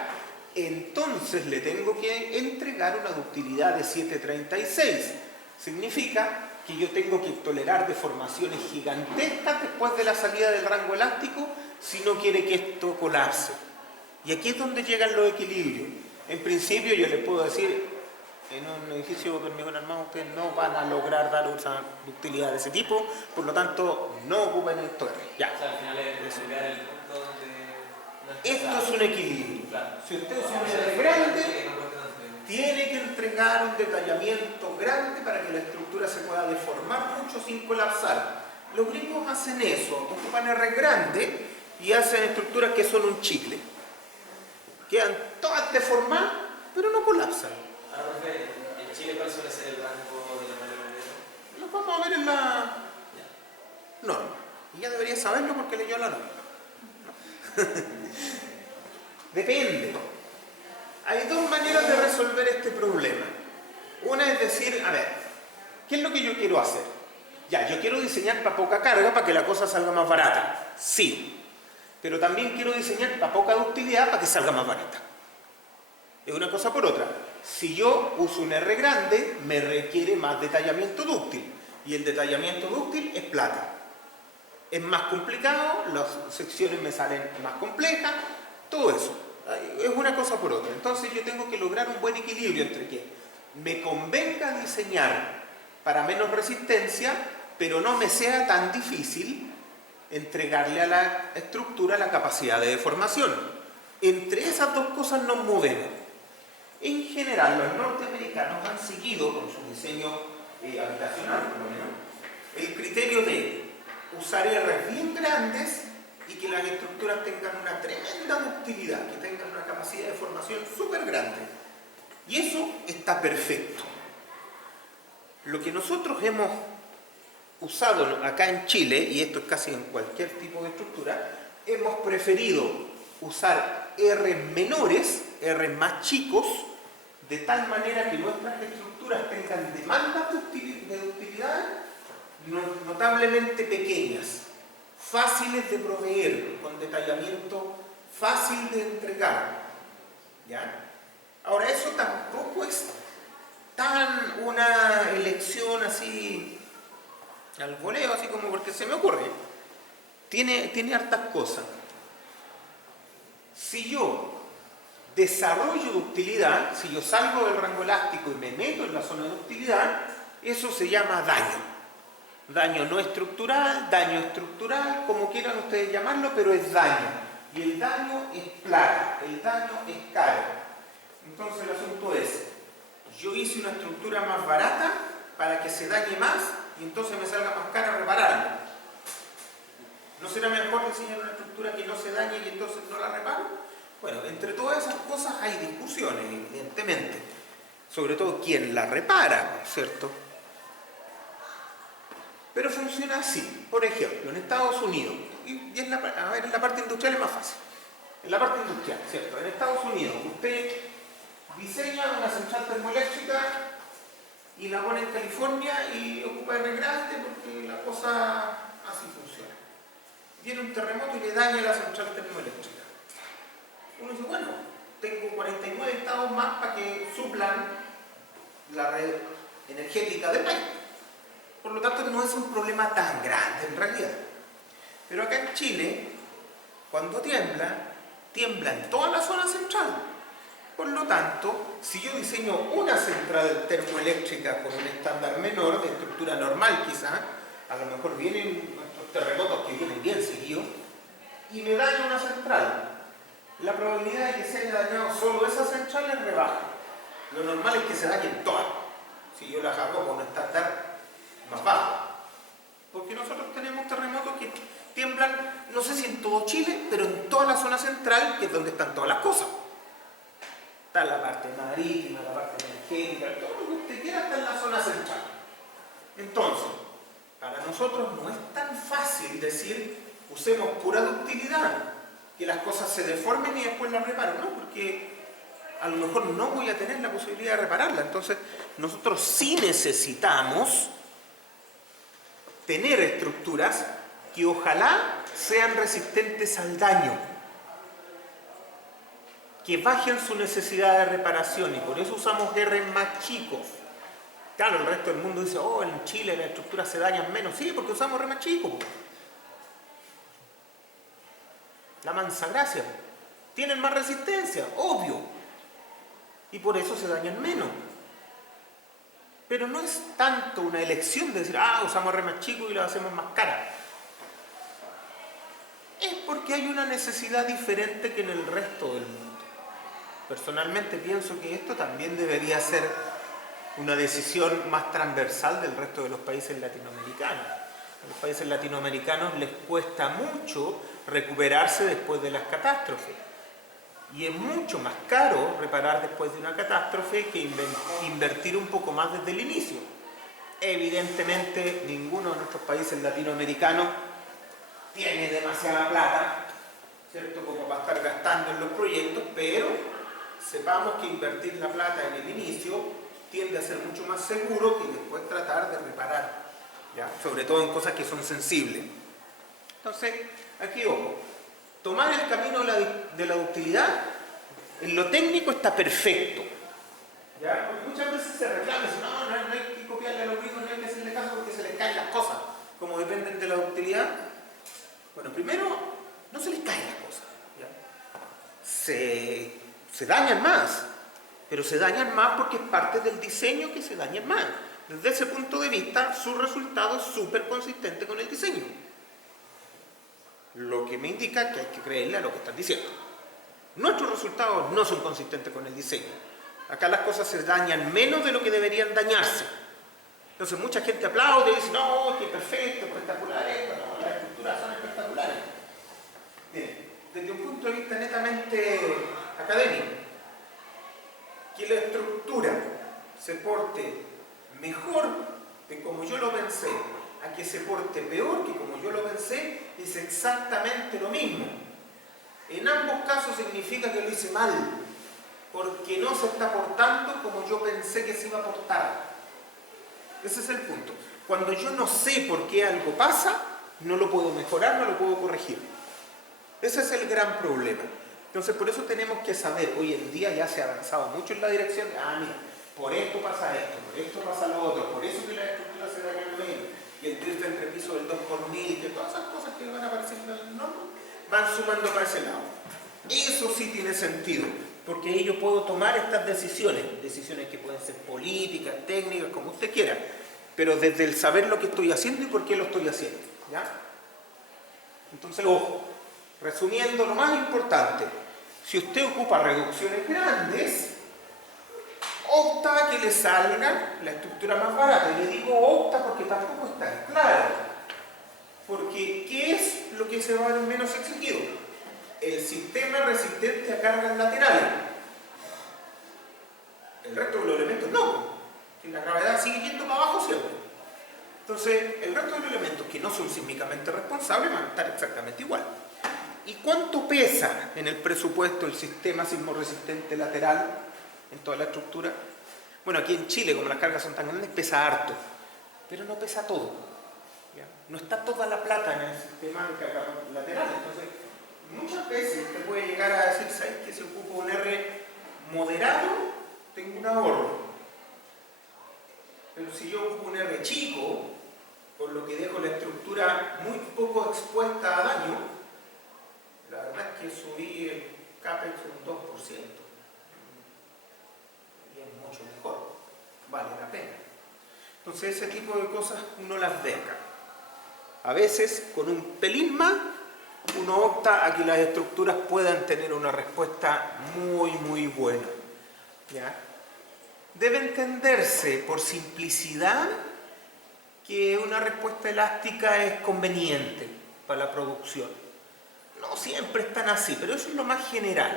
entonces le tengo que entregar una ductilidad de 7,36. Significa que yo tengo que tolerar deformaciones gigantescas después de la salida del rango elástico si no quiere que esto colapse. Y aquí es donde llegan los equilibrios. En principio yo les puedo decir, en un edificio de hormigón armado ustedes no van a lograr dar una ductilidad de ese tipo, por lo tanto no ocupen esto. Ya. O sea, al final es llegar el punto donde Esto es un equilibrio. Claro. Si usted es un R grande, tiene que entregar un detallamiento grande para que la estructura se pueda deformar mucho sin colapsar. Los gringos hacen eso, ocupan R grande y hacen estructuras que son un chicle. Quedan todas deformadas, pero no colapsan. Ahora, profe, ¿en Chile cuál suele ser el rango de la mayor de Lo vamos a ver en la norma. Y ya debería saberlo porque leyó la norma. Depende. Hay dos maneras de resolver este problema. Una es decir, a ver, ¿qué es lo que yo quiero hacer? Ya, yo quiero diseñar para poca carga para que la cosa salga más barata. Sí. Pero también quiero diseñar para poca ductilidad para que salga más barata. Es una cosa por otra. Si yo uso un R grande, me requiere más detallamiento dúctil. Y el detallamiento dúctil es plata. Es más complicado, las secciones me salen más complejas, todo eso. Es una cosa por otra. Entonces yo tengo que lograr un buen equilibrio entre que me convenga diseñar para menos resistencia, pero no me sea tan difícil entregarle a la estructura la capacidad de deformación. Entre esas dos cosas nos movemos. En general, los norteamericanos han seguido con su diseño habitacional, por lo menos, el criterio de usar R bien grandes y que las estructuras tengan una tremenda ductilidad, que tengan una capacidad de formación súper grande. Y eso está perfecto. Lo que nosotros hemos usado acá en Chile, y esto es casi en cualquier tipo de estructura, hemos preferido usar R menores, R más chicos, de tal manera que nuestras estructuras tengan demandas de ductilidad notablemente pequeñas, fáciles de proveer, con detallamiento fácil de entregar. ¿Ya? Ahora, eso tampoco es tan una elección así al voleo, así como porque se me ocurre. Tiene hartas cosas. Si yo desarrollo ductilidad, si yo salgo del rango elástico y me meto en la zona de ductilidad, eso se llama daño. Daño no estructural, daño estructural, como quieran ustedes llamarlo, pero es daño. Y el daño es plata, el daño es caro. Entonces el asunto es, yo hice una estructura más barata para que se dañe más y entonces me salga más caro repararla. ¿No será mejor diseñar una estructura que no se dañe y entonces no la reparo? Bueno, entre todas esas cosas hay discusiones, evidentemente. Sobre todo quién la repara, ¿cierto? Pero funciona así. Por ejemplo, en Estados Unidos, y en la parte industrial es más fácil. En la parte industrial, ¿cierto? En Estados Unidos, usted diseña una central termoeléctrica y la pone en California y ocupa R grande porque la cosa así funciona. Viene un terremoto y le daña la central termoeléctrica. Uno dice, bueno, tengo 49 estados más para que suplan la red energética del país. Por lo tanto, no es un problema tan grande en realidad. Pero acá en Chile, cuando tiembla, tiembla en toda la zona central. Por lo tanto, si yo diseño una central termoeléctrica con un estándar menor, de estructura normal quizá, a lo mejor vienen nuestros terremotos que vienen bien seguidos, y me daño una central. La probabilidad de que se haya dañado solo esa central es rebaja. Lo normal es que se dañen todas. Si yo las hago con un estándar más bajo. Porque nosotros tenemos terremotos que tiemblan, no sé si en todo Chile, pero en toda la zona central, que es donde están todas las cosas. Está la parte marítima, la parte energética, todo lo que usted quiera está en la zona central. Entonces, para nosotros no es tan fácil decir, usemos pura ductilidad, que las cosas se deformen y después las reparo, ¿no? Porque a lo mejor no voy a tener la posibilidad de repararla. Entonces, nosotros sí necesitamos tener estructuras que ojalá sean resistentes al daño, que bajen su necesidad de reparación, y por eso usamos R más chicos. Claro, el resto del mundo dice, oh, en Chile las estructuras se dañan menos. Sí, porque usamos R más chicos. La mansa gracia. Tienen más resistencia, obvio. Y por eso se dañan menos. Pero no es tanto una elección de decir, usamos R más chico y la hacemos más cara. Es porque hay una necesidad diferente que en el resto del mundo. Personalmente pienso que esto también debería ser una decisión más transversal del resto de los países latinoamericanos. A los países latinoamericanos les cuesta mucho recuperarse después de las catástrofes. Y es mucho más caro reparar después de una catástrofe que invertir un poco más desde el inicio. Evidentemente, ninguno de nuestros países latinoamericanos tiene demasiada plata, ¿cierto?, como para estar gastando en los proyectos, pero sepamos que invertir la plata en el inicio tiende a ser mucho más seguro que después tratar de reparar, ¿ya? Sobre todo en cosas que son sensibles. Entonces, aquí ojo. Tomar el camino de la ductilidad, en lo técnico está perfecto. ¿Ya? Porque muchas veces se reclama, no hay que copiarle a los gringos, no hay que hacerle caso porque se les caen las cosas, como dependen de la ductilidad. Bueno, primero, no se les caen las cosas. ¿Ya? Se dañan más, pero se dañan más porque es parte del diseño que se dañan más. Desde ese punto de vista, su resultado es súper consistente con el diseño. Lo que me indica que hay que creerle a lo que están diciendo. Nuestros resultados no son consistentes con el diseño. Acá las cosas se dañan menos de lo que deberían dañarse. Entonces mucha gente aplaude y dice, no, qué perfecto, espectacular esto, no, las estructuras son espectaculares. Bien, desde un punto de vista netamente académico, que la estructura se porte mejor de como yo lo pensé, a que se porte peor que como yo lo pensé, es exactamente lo mismo. En ambos casos significa que lo hice mal, porque no se está portando como yo pensé que se iba a portar. Ese es el punto. Cuando yo no sé por qué algo pasa, no lo puedo mejorar, no lo puedo corregir. Ese es el gran problema. Entonces, por eso tenemos que saber, hoy en día ya se ha avanzado mucho en la dirección de, mira, por esto pasa esto, por esto pasa lo otro, por eso que la estructura se daña en medio, y el drift entre piso del 2 por 1000, que todas esas cosas que van apareciendo en el norma, van sumando para ese lado. Eso sí tiene sentido, porque ahí yo puedo tomar estas decisiones que pueden ser políticas, técnicas, como usted quiera, pero desde el saber lo que estoy haciendo y por qué lo estoy haciendo, ¿ya? Entonces, ojo, resumiendo lo más importante, si usted ocupa reducciones grandes, opta a que le salga la estructura más barata. Y le digo opta porque tampoco es tan claro. Porque, ¿qué es lo que se va a ver menos exigido? El sistema resistente a cargas laterales. El resto de los elementos no. Que la gravedad sigue yendo para abajo siempre. Entonces, el resto de los elementos que no son sísmicamente responsables van a estar exactamente igual. ¿Y cuánto pesa en el presupuesto el sistema sismorresistente lateral en toda la estructura? Bueno, aquí en Chile, como las cargas son tan grandes, pesa harto, pero no pesa todo, ¿ya? No está toda la plata en el sistema de cargas laterales. Entonces, muchas veces te puede llegar a decir, ¿sabes que si ocupo un R moderado, tengo un ahorro? Pero si yo ocupo un R chico, por lo que dejo la estructura muy poco expuesta a daño, la verdad es que subí el CAPEX un 2%. Y es mucho mejor. Vale la pena. Entonces ese tipo de cosas uno las ve acá. A veces, con un pelín más, uno opta a que las estructuras puedan tener una respuesta muy, muy buena, ¿ya? Debe entenderse por simplicidad que una respuesta elástica es conveniente para la producción. No siempre están así, pero eso es lo más general,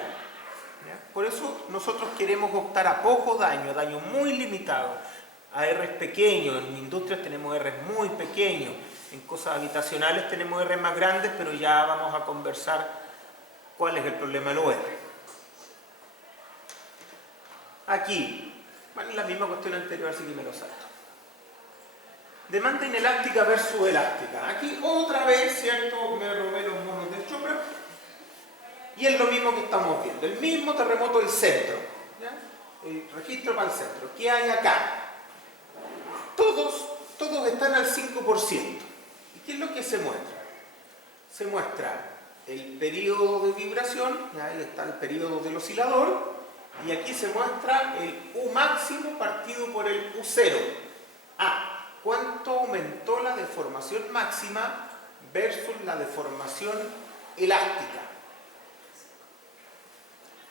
¿ya? Por eso nosotros queremos optar a poco daño, daño muy limitado, a R's pequeños. En industrias tenemos R's muy pequeños, en cosas habitacionales tenemos R's más grandes, pero ya vamos a conversar cuál es el problema de los R. Aquí, bueno, la misma cuestión anterior, así que me lo salto. Demanda inelástica versus elástica. Aquí otra vez, ¿cierto? Me robé los monos del Chopra. Y es lo mismo que estamos viendo. El mismo terremoto del centro, ¿ya? El registro para el centro. ¿Qué hay acá? Todos están al 5%. ¿Y qué es lo que se muestra? Se muestra el periodo de vibración, y ahí está el periodo del oscilador, y aquí se muestra el U máximo partido por el U0. ¿Cuánto aumentó la deformación máxima versus la deformación elástica?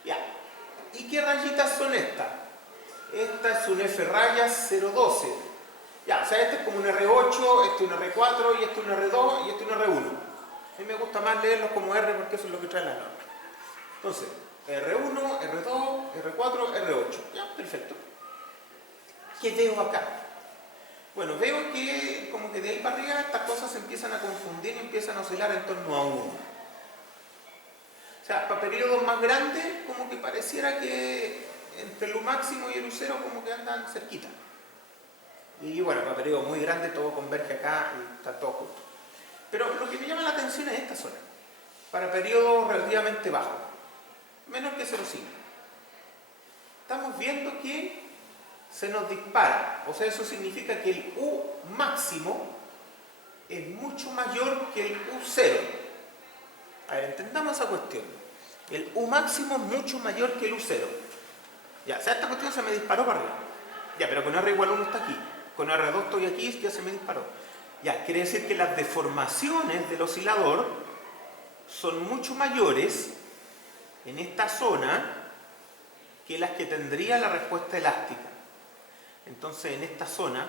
Ya. ¿Y qué rayitas son estas? Esta es un F rayas 012. Ya, o sea, este es como un R8, este es un R4, y este es un R2, y este es un R1. A mí me gusta más leerlos como R porque eso es lo que trae la norma. Entonces, R1, R2, R4, R8. Ya, perfecto. ¿Qué veo acá? Bueno, veo que como que de ahí para arriba estas cosas se empiezan a confundir y empiezan a oscilar en torno a 1. O sea, para periodos más grandes, como que pareciera que entre el U máximo y el U0 como que andan cerquita. Y bueno, para periodos muy grandes todo converge acá y está todo junto. Pero lo que me llama la atención es esta zona. Para periodos relativamente bajos, menor que 0,5. Estamos viendo que se nos dispara. O sea, eso significa que el U máximo es mucho mayor que el U0. A ver, entendamos esa cuestión. El U máximo es mucho mayor que el U0. Ya, o sea, esta cuestión se me disparó para arriba. Ya, pero con R igual 1 está aquí. Con R2 estoy aquí, ya se me disparó. Ya, quiere decir que las deformaciones del oscilador son mucho mayores en esta zona que las que tendría la respuesta elástica. Entonces, en esta zona,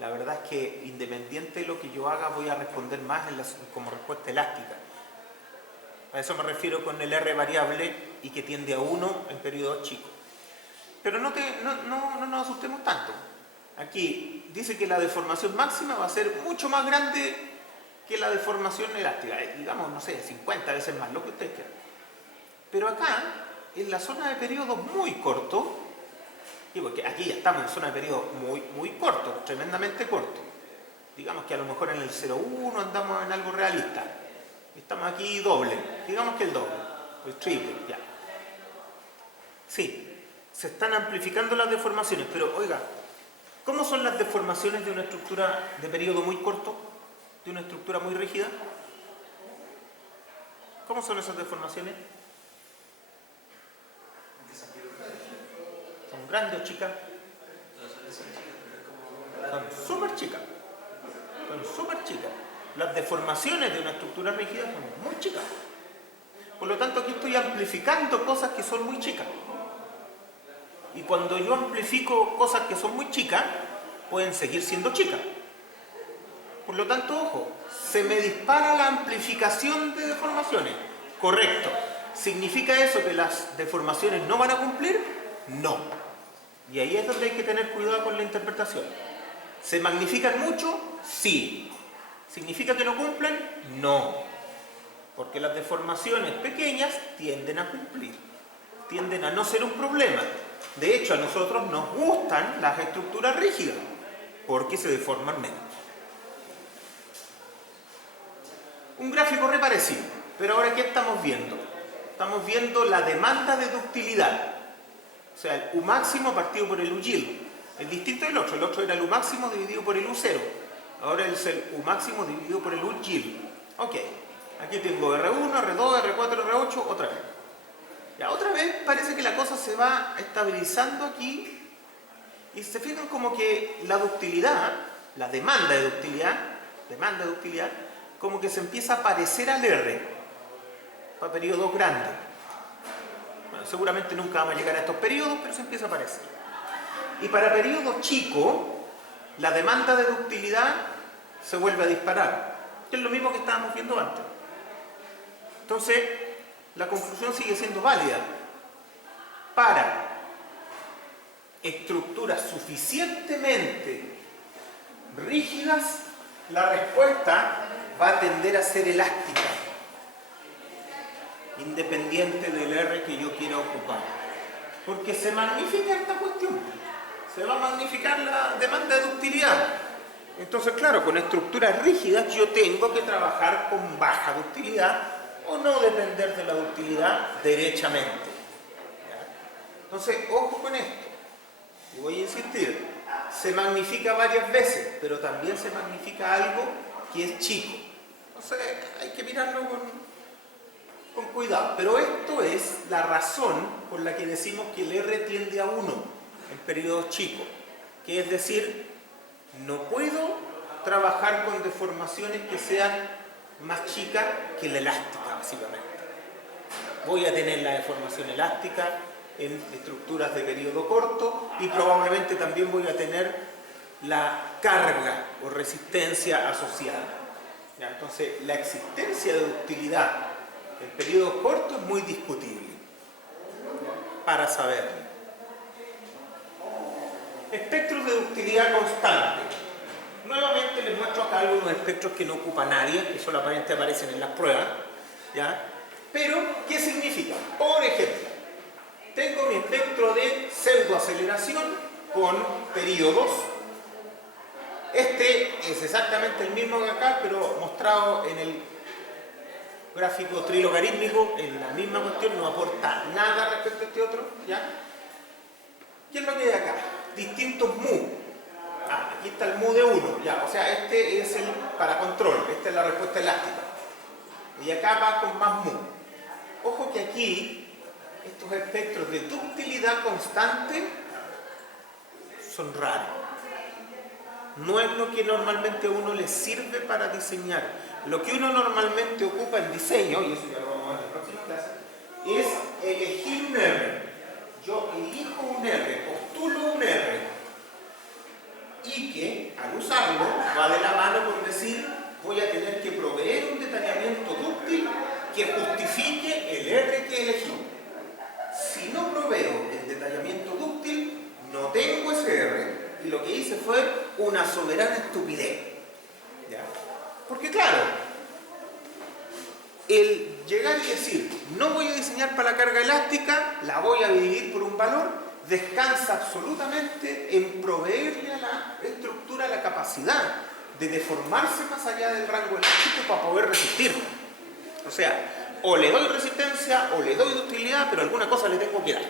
la verdad es que independiente de lo que yo haga, voy a responder más como respuesta elástica. A eso me refiero con el R variable y que tiende a 1 en periodos chicos. Pero no nos asustemos tanto. Aquí dice que la deformación máxima va a ser mucho más grande que la deformación elástica. Digamos, no sé, 50 veces más, lo que ustedes quieran. Pero acá, en la zona de periodos muy cortos, y porque aquí ya estamos en zona de periodos muy cortos, tremendamente cortos. Digamos que a lo mejor en el 0,1 andamos en algo realista. Estamos aquí doble, digamos que el doble, el triple, ya. Sí, se están amplificando las deformaciones, pero oiga, ¿cómo son las deformaciones de una estructura de periodo muy corto? ¿De una estructura muy rígida? ¿Cómo son esas deformaciones? ¿Son grandes o chicas? Son súper chicas. Son súper chicas. Las deformaciones de una estructura rígida son muy chicas. Por lo tanto, aquí estoy amplificando cosas que son muy chicas. Y cuando yo amplifico cosas que son muy chicas, pueden seguir siendo chicas. Por lo tanto, ojo, se me dispara la amplificación de deformaciones. Correcto. ¿Significa eso que las deformaciones no van a cumplir? No. Y ahí es donde hay que tener cuidado con la interpretación. ¿Se magnifican mucho? Sí. ¿Significa que no cumplen? No. Porque las deformaciones pequeñas tienden a cumplir. Tienden a no ser un problema. De hecho, a nosotros nos gustan las estructuras rígidas, porque se deforman menos. Un gráfico re parecido, pero ahora ¿qué estamos viendo? Estamos viendo la demanda de ductilidad. O sea, el U máximo partido por el U yield. Es distinto del otro. El otro era el U máximo dividido por el U 0. Ahora es el U máximo dividido por el U yield. Ok. Aquí tengo R1, R2, R4, R8, otra vez. Ya, otra vez parece que la cosa se va estabilizando aquí y se fijan como que la ductilidad, la demanda de ductilidad, como que se empieza a parecer al R para periodos grandes. Bueno, seguramente nunca vamos a llegar a estos periodos, pero se empieza a parecer. Y para periodos chicos, la demanda de ductilidad se vuelve a disparar, que es lo mismo que estábamos viendo antes. Entonces, la conclusión sigue siendo válida. Para estructuras suficientemente rígidas, la respuesta va a tender a ser elástica, independiente del R que yo quiera ocupar. Porque se magnifica esta cuestión. Se va a magnificar la demanda de ductilidad. Entonces, claro, con estructuras rígidas yo tengo que trabajar con baja ductilidad o no depender de la ductilidad derechamente. ¿Ya? Entonces, ojo con esto. Y voy a insistir. Se magnifica varias veces, pero también se magnifica algo que es chico. Entonces, hay que mirarlo con cuidado. Pero esto es la razón por la que decimos que el R tiende a 1 en periodos chicos. Que es decir, no puedo trabajar con deformaciones que sean más chicas que la elástica, básicamente. Voy a tener la deformación elástica en estructuras de periodo corto y probablemente también voy a tener la carga o resistencia asociada. ¿Ya? Entonces, la existencia de ductilidad en periodos cortos es muy discutible para saber. Espectros de ductilidad constante. Nuevamente les muestro acá algunos espectros que no ocupa nadie, que solamente aparecen en las pruebas. ¿Ya? Pero, ¿qué significa? Por ejemplo, tengo mi espectro de pseudoaceleración con periodos. Este es exactamente el mismo que acá, pero mostrado en el gráfico trilogarítmico, en la misma cuestión, no aporta nada respecto a este otro. ¿Ya? ¿Qué es lo que hay acá? Distintos mu. Aquí está el mu de 1, ya, o sea, este es el para control, esta es la respuesta elástica. Y acá va con más mu. Ojo que aquí, estos espectros de ductilidad constante son raros. No es lo que normalmente a uno le sirve para diseñar. Lo que uno normalmente ocupa en diseño, y eso ya lo vamos a ver en la próxima clase, es elegir un R. Yo elijo un R, postulo un R. Y que al usarlo va de la mano con decir voy a tener que proveer un detallamiento dúctil que justifique el R que elegí. Si no proveo el detallamiento dúctil, no tengo ese R, y lo que hice fue una soberana estupidez. ¿Ya? Porque claro, el llegar y decir, no voy a diseñar para la carga elástica, la voy a dividir por un valor, descansa absolutamente en proveerle a la estructura la capacidad de deformarse más allá del rango elástico para poder resistir. O sea, o le doy resistencia o le doy ductilidad, pero alguna cosa le tengo que dar.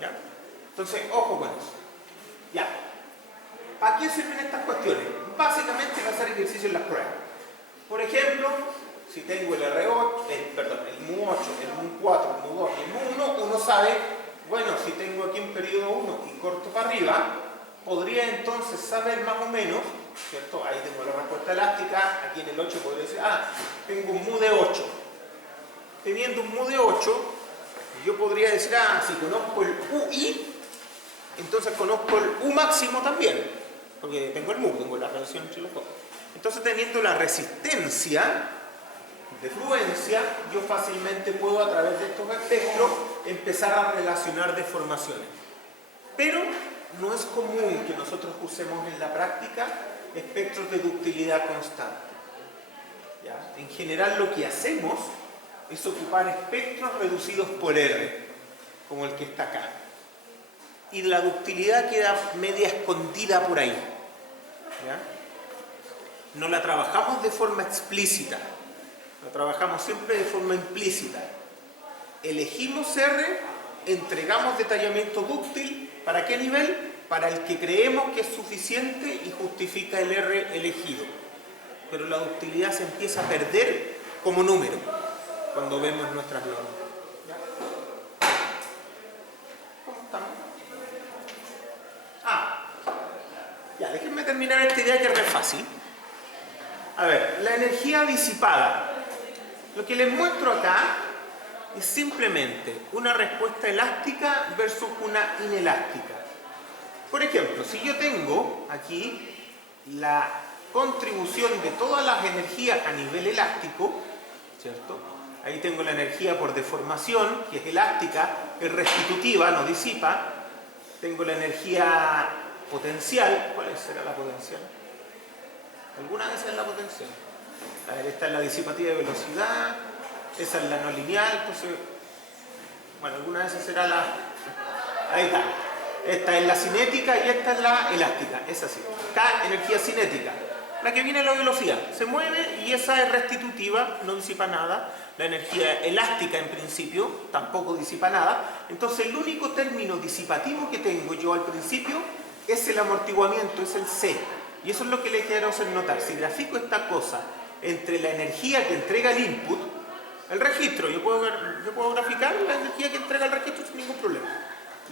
¿Ya? Entonces, ojo con eso. Ya. ¿Para qué sirven estas cuestiones? Básicamente para hacer ejercicio en las pruebas. Por ejemplo, si tengo el R8, el MU8, el MU4, el MU2 y el MU1, uno sabe, bueno, si tengo aquí un periodo 1 y corto para arriba, podría entonces saber más o menos, ¿cierto? Ahí tengo la respuesta elástica, aquí en el 8 podría decir, tengo un MU de 8. Teniendo un MU de 8, yo podría decir, si conozco el UI, entonces conozco el U máximo también, porque tengo el MU, tengo la relación entre los dos. Entonces, teniendo la resistencia de fluencia, yo fácilmente puedo a través de estos espectros empezar a relacionar deformaciones. Pero no es común que nosotros usemos en la práctica espectros de ductilidad constante. ¿Ya? En general lo que hacemos es ocupar espectros reducidos por R, como el que está acá. Y la ductilidad queda media escondida por ahí. ¿Ya? No la trabajamos de forma explícita, la trabajamos siempre de forma implícita. Elegimos R, entregamos detallamiento dúctil, ¿para qué nivel? Para el que creemos que es suficiente y justifica el R elegido. Pero la ductilidad se empieza a perder como número cuando vemos nuestras normas. ¿Ya? ¿Cómo estamos? Ya, déjenme terminar esta idea que es re fácil. A ver, la energía disipada. Lo que les muestro acá es simplemente una respuesta elástica versus una inelástica. Por ejemplo, si yo tengo aquí la contribución de todas las energías a nivel elástico, ¿cierto? Ahí tengo la energía por deformación, que es elástica, es restitutiva, no disipa. Tengo la energía potencial. ¿Cuál será la potencial? ¿Alguna vez es la potencial? A ver, esta es la disipativa de velocidad, esa es la no lineal, entonces, bueno, alguna vez será la... Ahí está. Esta es la cinética y esta es la elástica, es así. K, energía cinética. La que viene es la velocidad, se mueve y esa es restitutiva, no disipa nada. La energía elástica en principio tampoco disipa nada. Entonces el único término disipativo que tengo yo al principio es el amortiguamiento, es el C. Y eso es lo que le quiero hacer notar. Si grafico esta cosa entre la energía que entrega el input, el registro, yo puedo graficar la energía que entrega el registro sin ningún problema.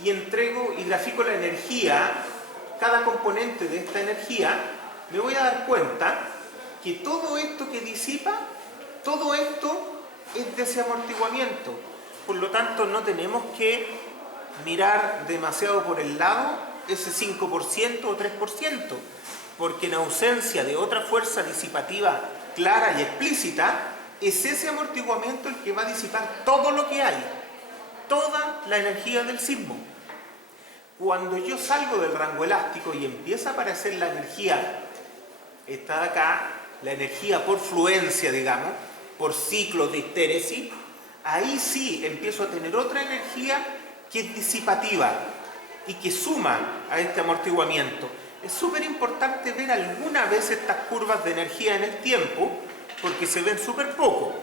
Y entrego y grafico la energía, cada componente de esta energía, me voy a dar cuenta que todo esto que disipa, todo esto es de ese amortiguamiento. Por lo tanto, no tenemos que mirar demasiado por el lado ese 5% o 3%, porque en ausencia de otra fuerza disipativa clara y explícita, es ese amortiguamiento el que va a disipar todo lo que hay, toda la energía del sismo. Cuando yo salgo del rango elástico y empieza a aparecer la energía, esta de acá, la energía por fluencia, digamos, por ciclos de histéresis, ahí sí empiezo a tener otra energía que es disipativa y que suma a este amortiguamiento. Es súper importante ver alguna vez estas curvas de energía en el tiempo, porque se ven súper poco.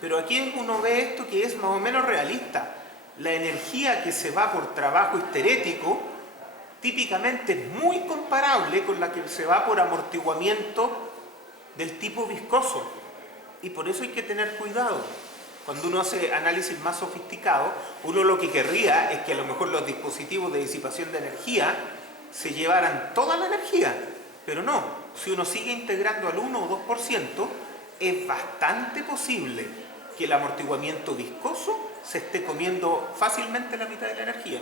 Pero aquí uno ve esto que es más o menos realista. La energía que se va por trabajo histerético típicamente es muy comparable con la que se va por amortiguamiento del tipo viscoso. Y por eso hay que tener cuidado. Cuando uno hace análisis más sofisticado, uno lo que querría es que a lo mejor los dispositivos de disipación de energía se llevaran toda la energía, pero no. Si uno sigue integrando al 1 o 2%, es bastante posible que el amortiguamiento viscoso se esté comiendo fácilmente la mitad de la energía.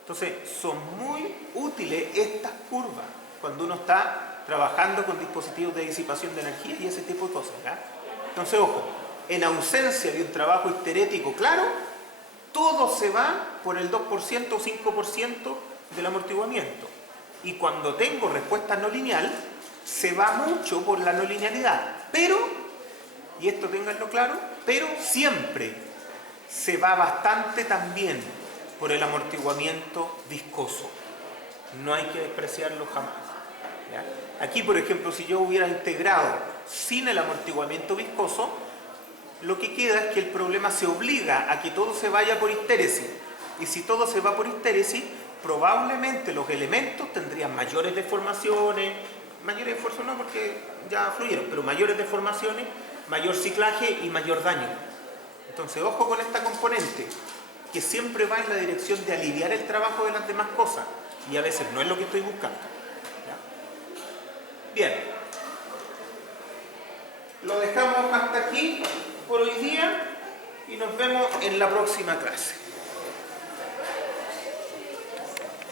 Entonces, son muy útiles estas curvas cuando uno está trabajando con dispositivos de disipación de energía y ese tipo de cosas, ¿ya? Entonces, ojo, en ausencia de un trabajo histerético claro, todo se va por el 2% o 5% del amortiguamiento. Y cuando tengo respuesta no lineal, se va mucho por la no linealidad. Pero, y esto ténganlo claro, pero siempre se va bastante también por el amortiguamiento viscoso. No hay que despreciarlo jamás. ¿Ya? Aquí, por ejemplo, si yo hubiera integrado sin el amortiguamiento viscoso, lo que queda es que el problema se obliga a que todo se vaya por histéresis. Y si todo se va por histéresis, probablemente los elementos tendrían mayores deformaciones, mayores esfuerzos no porque ya fluyeron, pero mayores deformaciones, mayor ciclaje y mayor daño. Entonces, ojo con esta componente, que siempre va en la dirección de aliviar el trabajo de las demás cosas, y a veces no es lo que estoy buscando. ¿Ya? Bien. Lo dejamos hasta aquí por hoy día y nos vemos en la próxima clase.